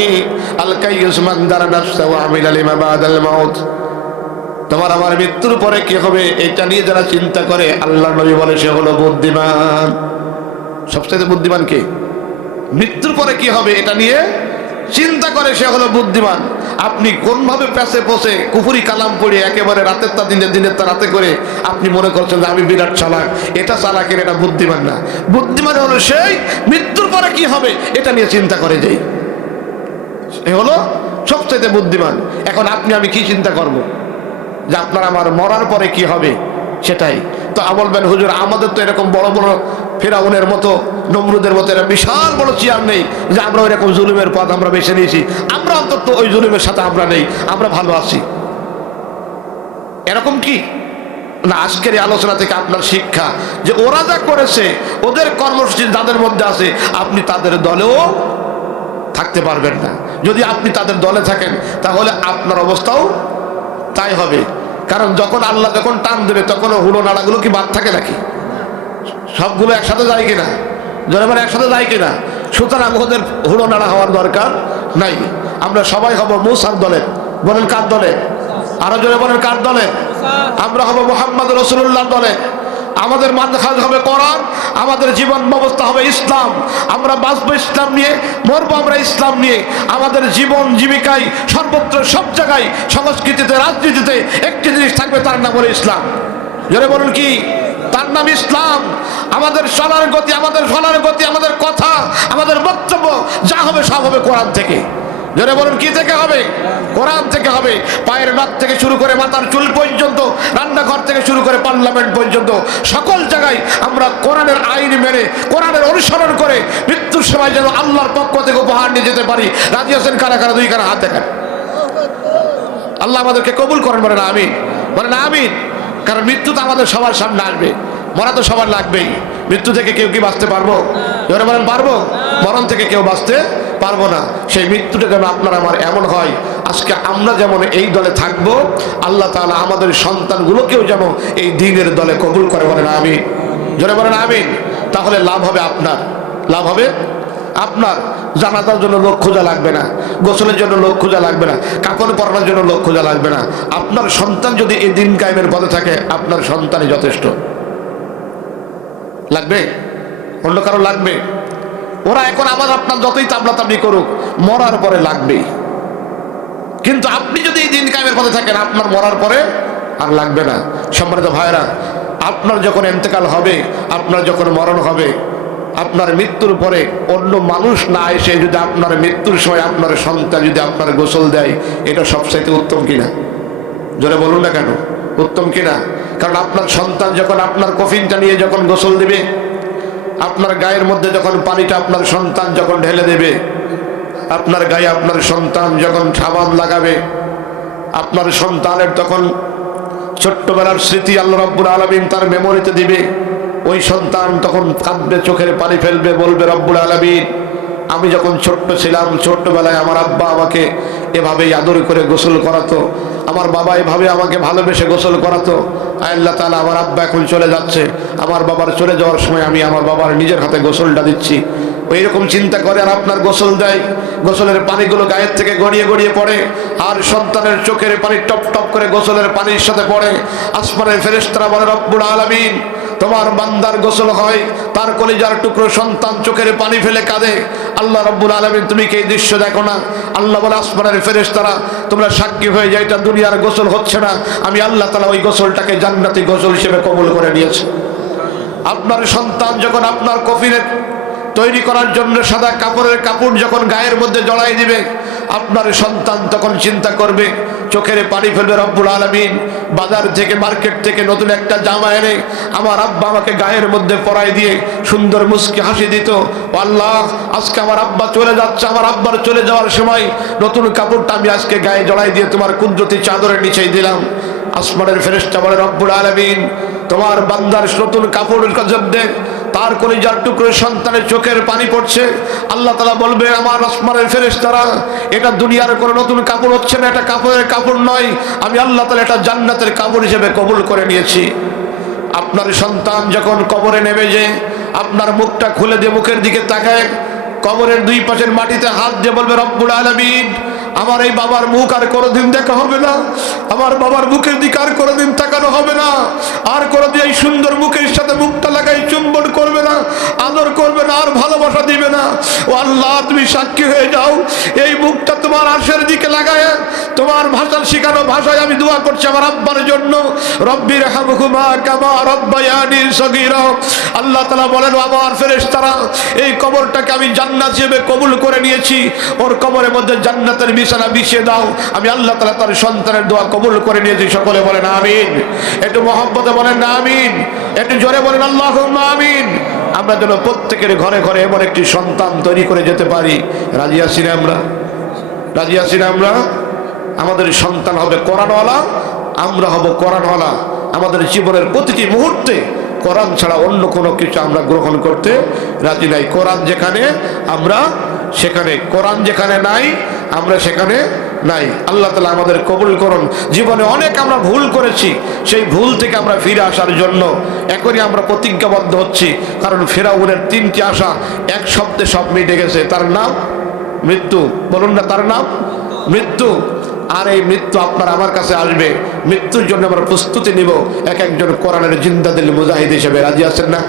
আল কাইয়ুস মান দারা নাফসাহু ওয়া আমিলা লিমা বাদাল মাউত। তোমার আমার মৃত্যুর পরে কি হবে এটা নিয়ে যারা চিন্তা করে, আল্লাহর নবী বলে সে হলো বুদ্ধিমান। সবচেয়ে বুদ্ধিমান কে? মৃত্যুর পরে কি হবে এটা নিয়ে চিন্তা করে সে হলো বুদ্ধিমান। আপনি কোনভাবে প্যাসে পচে কুফরি কালাম পড়ে একেবারে রাতের তা দিনের তা রাতে করে আপনি মনে করছেন যে আমি বিরাট চালাক, এটা চালাকের, এটা বুদ্ধিমান না। বুদ্ধিমান হলো সেই মৃত্যুর পরে কি হবে এটা নিয়ে চিন্তা করে যাই, এ হলো সবচেয়ে বুদ্ধিমান। এখন আপনি আমি কি চিন্তা করব যে আপনার আমার মরার পরে কি হবে সেটাই তো বলবেন হুজুর আমাদের তো এরকম বড় বড় ফেরাউনের মতো, নমরুদের মতো এরা বিশাল বড় চেয়ার নেই যে আমরা ওইরকম জুলুমের পথ আমরা বেছে নিয়েছি, আমরা অন্তত ওই জুলুমের সাথে আমরা নেই, আমরা ভালো আছি। এরকম কি? না, আজকের এই আলোচনা থেকে আপনার শিক্ষা যে ওরা যা করেছে, ওদের কর্মসূচি যাদের মধ্যে আছে, আপনি তাদের দলেও থাকতে পারবেন না। যদি আপনি তাদের দলে থাকেন তাহলে আপনার অবস্থাও তাই হবে। কারণ যখন আল্লাহ যখন টান দেবে তখন হুড়ো নাড়াগুলো কি বাদ থাকে নাকি? সবগুলো একসাথে যায় কিনা? জনগণ একসাথে যায় কিনা? সুতরাং ওদের হুড়ো নাড়া হওয়ার দরকার নাই। আমরা সবাই হব মুসার দলের। বলেন কার দলে? আরো জোরে বলেন কার দলে? আমরা হব মুহাম্মদ রাসূলুল্লাহর দলে। আমাদের মানহাজ হবে কোরআন, আমাদের জীবন ব্যবস্থা হবে ইসলাম। আমরা বাঁচবো ইসলাম নিয়ে, মরবো আমরা ইসলাম নিয়ে। আমাদের জীবন জীবিকায় সর্বত্র সব জায়গায় সংস্কৃতিতে রাজনীতিতে একটি জিনিস থাকবে, তার নাম হলো ইসলাম। জোরে বলুন কি? তার নাম ইসলাম। আমাদের চলার গতি, আমাদের ফলার গতি, আমাদের কথা, আমাদের বক্তব্য যা হবে সব হবে কোরআন থেকে। জোরে বলুন কি থেকে হবে? কোরআন থেকে হবে। পায়ের নখ থেকে শুরু করে মাথার চুল পর্যন্ত, রান্নাঘর থেকে শুরু করে পার্লামেন্ট পর্যন্ত সকল জায়গায় আমরা কোরআনের আইন মেনে, কোরআনের অনুসরণ করে মৃত্যুর সময় যেন আল্লাহর পক্ষ থেকে উপহার নিয়ে যেতে পারি। রাজি আছেন কারা কারা? দুই কারা হাত দেখান। আল্লাহ আমাদেরকে কবুল করেন, বলেন আমিন। বলেন আমিন। কারণ মৃত্যু তো আমাদের সবার সামনে আসবে, মরা তো সবার লাগবেই। মৃত্যু থেকে কেউ কি বাঁচতে পারবো? জোরে বলেন পারবো? মরণ থেকে কেউ বাঁচতে পারবো না। সেই মৃত্যুটা যেন আপনার আমার এমন হয়, আজকে আমরা যেমন এই দলে থাকবো, আল্লাহ তাআলা আমাদের সন্তানগুলোকেও যেন এই দ্বীনের দলে কবুল করে। বলেন আমিন। জোরে বলেন আমিন। তাহলে লাভ হবে আপনার, লাভ হবে আপনার। জানাজার জন্য লোক খোঁজা লাগবে না, গোসলের জন্য লোক খোঁজা লাগবে না, কাপড় পরানোর জন্য লোক খোঁজা লাগবে না। আপনার সন্তান যদি এই দিন কায়েমের পথে থাকে, আপনার সন্তানই যথেষ্ট। লাগবে? অন্য কারো লাগবে? ওরা এখন আমার আপনার যতই তাবলাতাবলি করুক, মরার পরে লাগবেই। কিন্তু আপনি যদি এই দিন কায়েমের পথে থাকেন, আপনার মরার পরে আর লাগবে না। সম্মানিত ভাইরা, আপনার যখন ইন্তেকাল হবে, আপনার যখন মরণ হবে, আপনার মৃত্যুর পরে অন্য মানুষ না এসে যদি আপনার মৃত্যুর সময় আপনার সন্তান যদি আপনার গোসল দেয়, এটা সবচাইতে উত্তম কিনা? জোরে বলুন না কেন? উত্তম কিনা? কারণ আপনার সন্তান যখন আপনার কফিনটা নিয়ে যখন গোসল দিবে, আপনার গায়ের মধ্যে যখন পানিটা আপনার সন্তান যখন ঢেলে দেবে, আপনার গায়ে আপনার সন্তান যখন সাবান লাগাবে, আপনার সন্তানের তখন ছোট্টবেলার স্মৃতি আল্লাহ রাব্বুল আলামিন তার মেমোরিতে দিবে। ওই সন্তান তখন কাঁদবে, চোখের পানি ফেলবে, বলবে রব্বুল আলামিন, আমি যখন ছোট্ট ছিলাম, ছোট্টবেলায় আমার আব্বা আমাকে এভাবেই আদর করে গোসল করাতো, আমার বাবা এভাবে আমাকে ভালোবেসে গোসল করাতো। আল্লাহ তাআলা, আমার আব্বা এখন চলে যাচ্ছে, আমার বাবার চলে যাওয়ার সময় আমি আমার বাবার নিজের হাতে গোসলটা দিচ্ছি। ওই রকম চিন্তা করে আর আপনার গোসল দেয়, গোসলের পানিগুলো গায়ের থেকে গড়িয়ে গড়িয়ে পড়ে, আর সন্তানের চোখের পানি টপ টপ করে গোসলের পানির সাথে পড়ে। আসমানের ফেরেশতারা বলে রব্বুল আলামিন, তোমার বান্দার গোসল হয়, তার কলিজার টুকরো সন্তান চোখের পানি ফেলে কাঁদে। আল্লাহ রাব্বুল আলামিন, তুমি কি এই দৃশ্য দেখো না? আল্লাহ বলে আসমানের ফেরেশতারা, তোমরা সাক্ষী হয়ে যায়, এটা দুনিয়ার গোসল হচ্ছে না, আমি আল্লাহ তাআলা ওই গোসলটাকে জান্নাতি গোসল হিসেবে কবুল করে নিয়েছি। আপনার সন্তান যখন আপনার কফিনে তৈরি করার জন্য সাদা কাপড়ের কাপড় যখন গায়ের মধ্যে জড়াই দিবে, আপনার সন্তান তখন চিন্তা করবে, চোখের পানি ফেলবে, রব্বুল আলামিন, বাজার থেকে মার্কেট থেকে নতুন একটা জামা এনে আমার আব্বা আমাকে গায়ের মধ্যে পরাই দিয়ে সুন্দর মুস্কি হাসি দিত। আল্লাহ, আজকে আমার আব্বা চলে যাচ্ছে, আমার আব্বার চলে যাওয়ার সময় নতুন কাপড়টা আমি আজকে গায়ে জড়াই দিয়ে তোমার কুদরতি চাদরের নিচেই দিলাম। আসমানের ফেরেশতা বলে রব্বুল আলামিন, তোমার বান্দার নতুন কাপড়ের মধ্যে তার কলিজার টুকরো সন্তানের চোখের পানি পড়ছে। আল্লাহ তাআলা বলবে, আমার আসমানের ফেরেশতারা, এটা দুনিয়ার কোনো নতুন কাপড় হচ্ছে না, এটা কাপড়ের কাপড় নয়, আমি আল্লাহ তাআলা এটা জান্নাতের কাপড় হিসেবে কবুল করে নিয়েছি। আপনার সন্তান যখন কবরে নেমে যে আপনার মুখটা খুলে দিয়ে মুখের দিকে তাকায়, কবরের দুই পাশের মাটিতে হাত দিয়ে বলবে রব্বুল আলামিন, আমার এই বাবার মুখ আর কোনোদিন দেখা হবে না, আমার বাবার মুখের দিকে আর কোনোদিন তাকানো হবে না, আর কোনোদিন এই সুন্দর মুখের সাথে মুখটা লাগাই চুম্বন করবে না, আদর করবে না, আর ভালোবাসা দিবে না। ও আল্লাহ, তুমি সাক্ষী হয়ে যাও, এই মুখটা তোমার আরশের দিকে লাগায় তোমার ভাষা শিখানো ভাষায় আমি দোয়া করছি আমার আব্বার জন্য, রব্বির হামহুমা কামা রব্বায়ানি সগীরা। আল্লাহ তাআলা বলেন, আমার ফেরেশতারা, এই কবরটাকে আমি জান্নাত হিসেবে কবুল করে নিয়েছি, ওর কবরের মধ্যে জান্নাতের বিছানা বিছিয়ে দাও, আমি আল্লাহ তাআলা তার সন্তানের দোয়া কবুল করে নিয়েছি। সকলে বলেন আমিন। একটু মহব্বতে বলেন আমিন, একটু জোরে বলেন আল্লাহুম্মা আমিন। আমরা যেন প্রত্যেকের ঘরে ঘরে এমন একটি সন্তান তৈরি করে যেতে পারি। রাজি আছি না আমরা? রাজি আছি না আমরা? আমাদের সন্তান হবে কোরআনওয়ালা, আমরা হব কোরআনওয়ালা। আমাদের জীবনের প্রতিটি মুহূর্তে কোরআন ছাড়া অন্য কোনো কিছু আমরা গ্রহণ করতে রাজি নাই। কোরআন যেখানে আমরা সেখানে, কোরআন যেখানে নাই আমরা সেখানে নাই। আল্লাহ তাআলা আমাদের কবুল করুন। জীবনে অনেক আমরা ভুল করেছি, সেই ভুল থেকে আমরা ফিরে আসার জন্য এখনই আমরা প্রতিজ্ঞাবদ্ধ হচ্ছি। কারণ ফেরাউনের 3টি আশা এক শব্দে সব মিটে গেছে। তার নাম মৃত্যু। বলুন না, তার নাম মৃত্যু। আর এই মৃত্যু আপনার আমার কাছে আসবে। মৃত্যুর জন্য আমরা প্রস্তুতি নিব এক একজন কোরআনের জিন্দাদিল মুজাহিদ হিসেবে। রাজি আছেন না?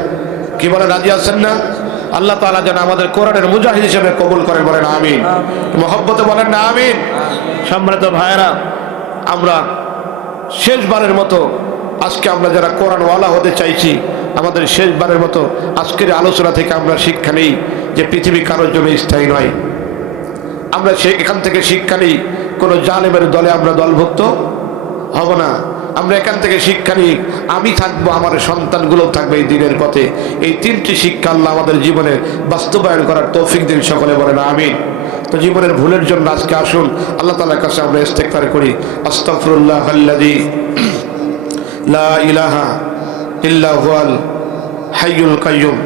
কি বলেন, রাজি আছেন না? আল্লাহ তাআলা যেন আমাদের কোরআনের মুজাহিদ হিসেবে কবুল করেন। বলেন আমিন। মহব্বতে বলেন না আমিন। সম্মানিত ভাইরা, আমরা শেষবারের মতো আজকে আমরা যারা কোরআনওয়ালা হতে চাইছি, আমাদের শেষবারের মতো আজকের আলোচনা থেকে আমরা শিক্ষা নিই যে পৃথিবী কারোর জন্য স্থায়ী নয়। আমরা এখান থেকে শিক্ষা নিই, কোনো জালেমের দলে আমরা দলভুক্ত হব না। আমরা এখান থেকে শিক্ষা নিই, আমি থাকবো, আমার সন্তানগুলো থাকবে এই দিনের পথে। এই 3টি শিক্ষা আল্লাহ আমাদের জীবনে বাস্তবায়ন করার তৌফিক দিন। সকলে বলেন আমিন। তো জীবনের ভুলের জন্য আজকে আসুন আল্লাহ তাআলার কাছে আমরা ইস্তেগফার করি। আস্তাগফিরুল্লাহাল্লাযী লা ইলাহা ইল্লা হুয়াল হাইয়ুল কাইয়্যুম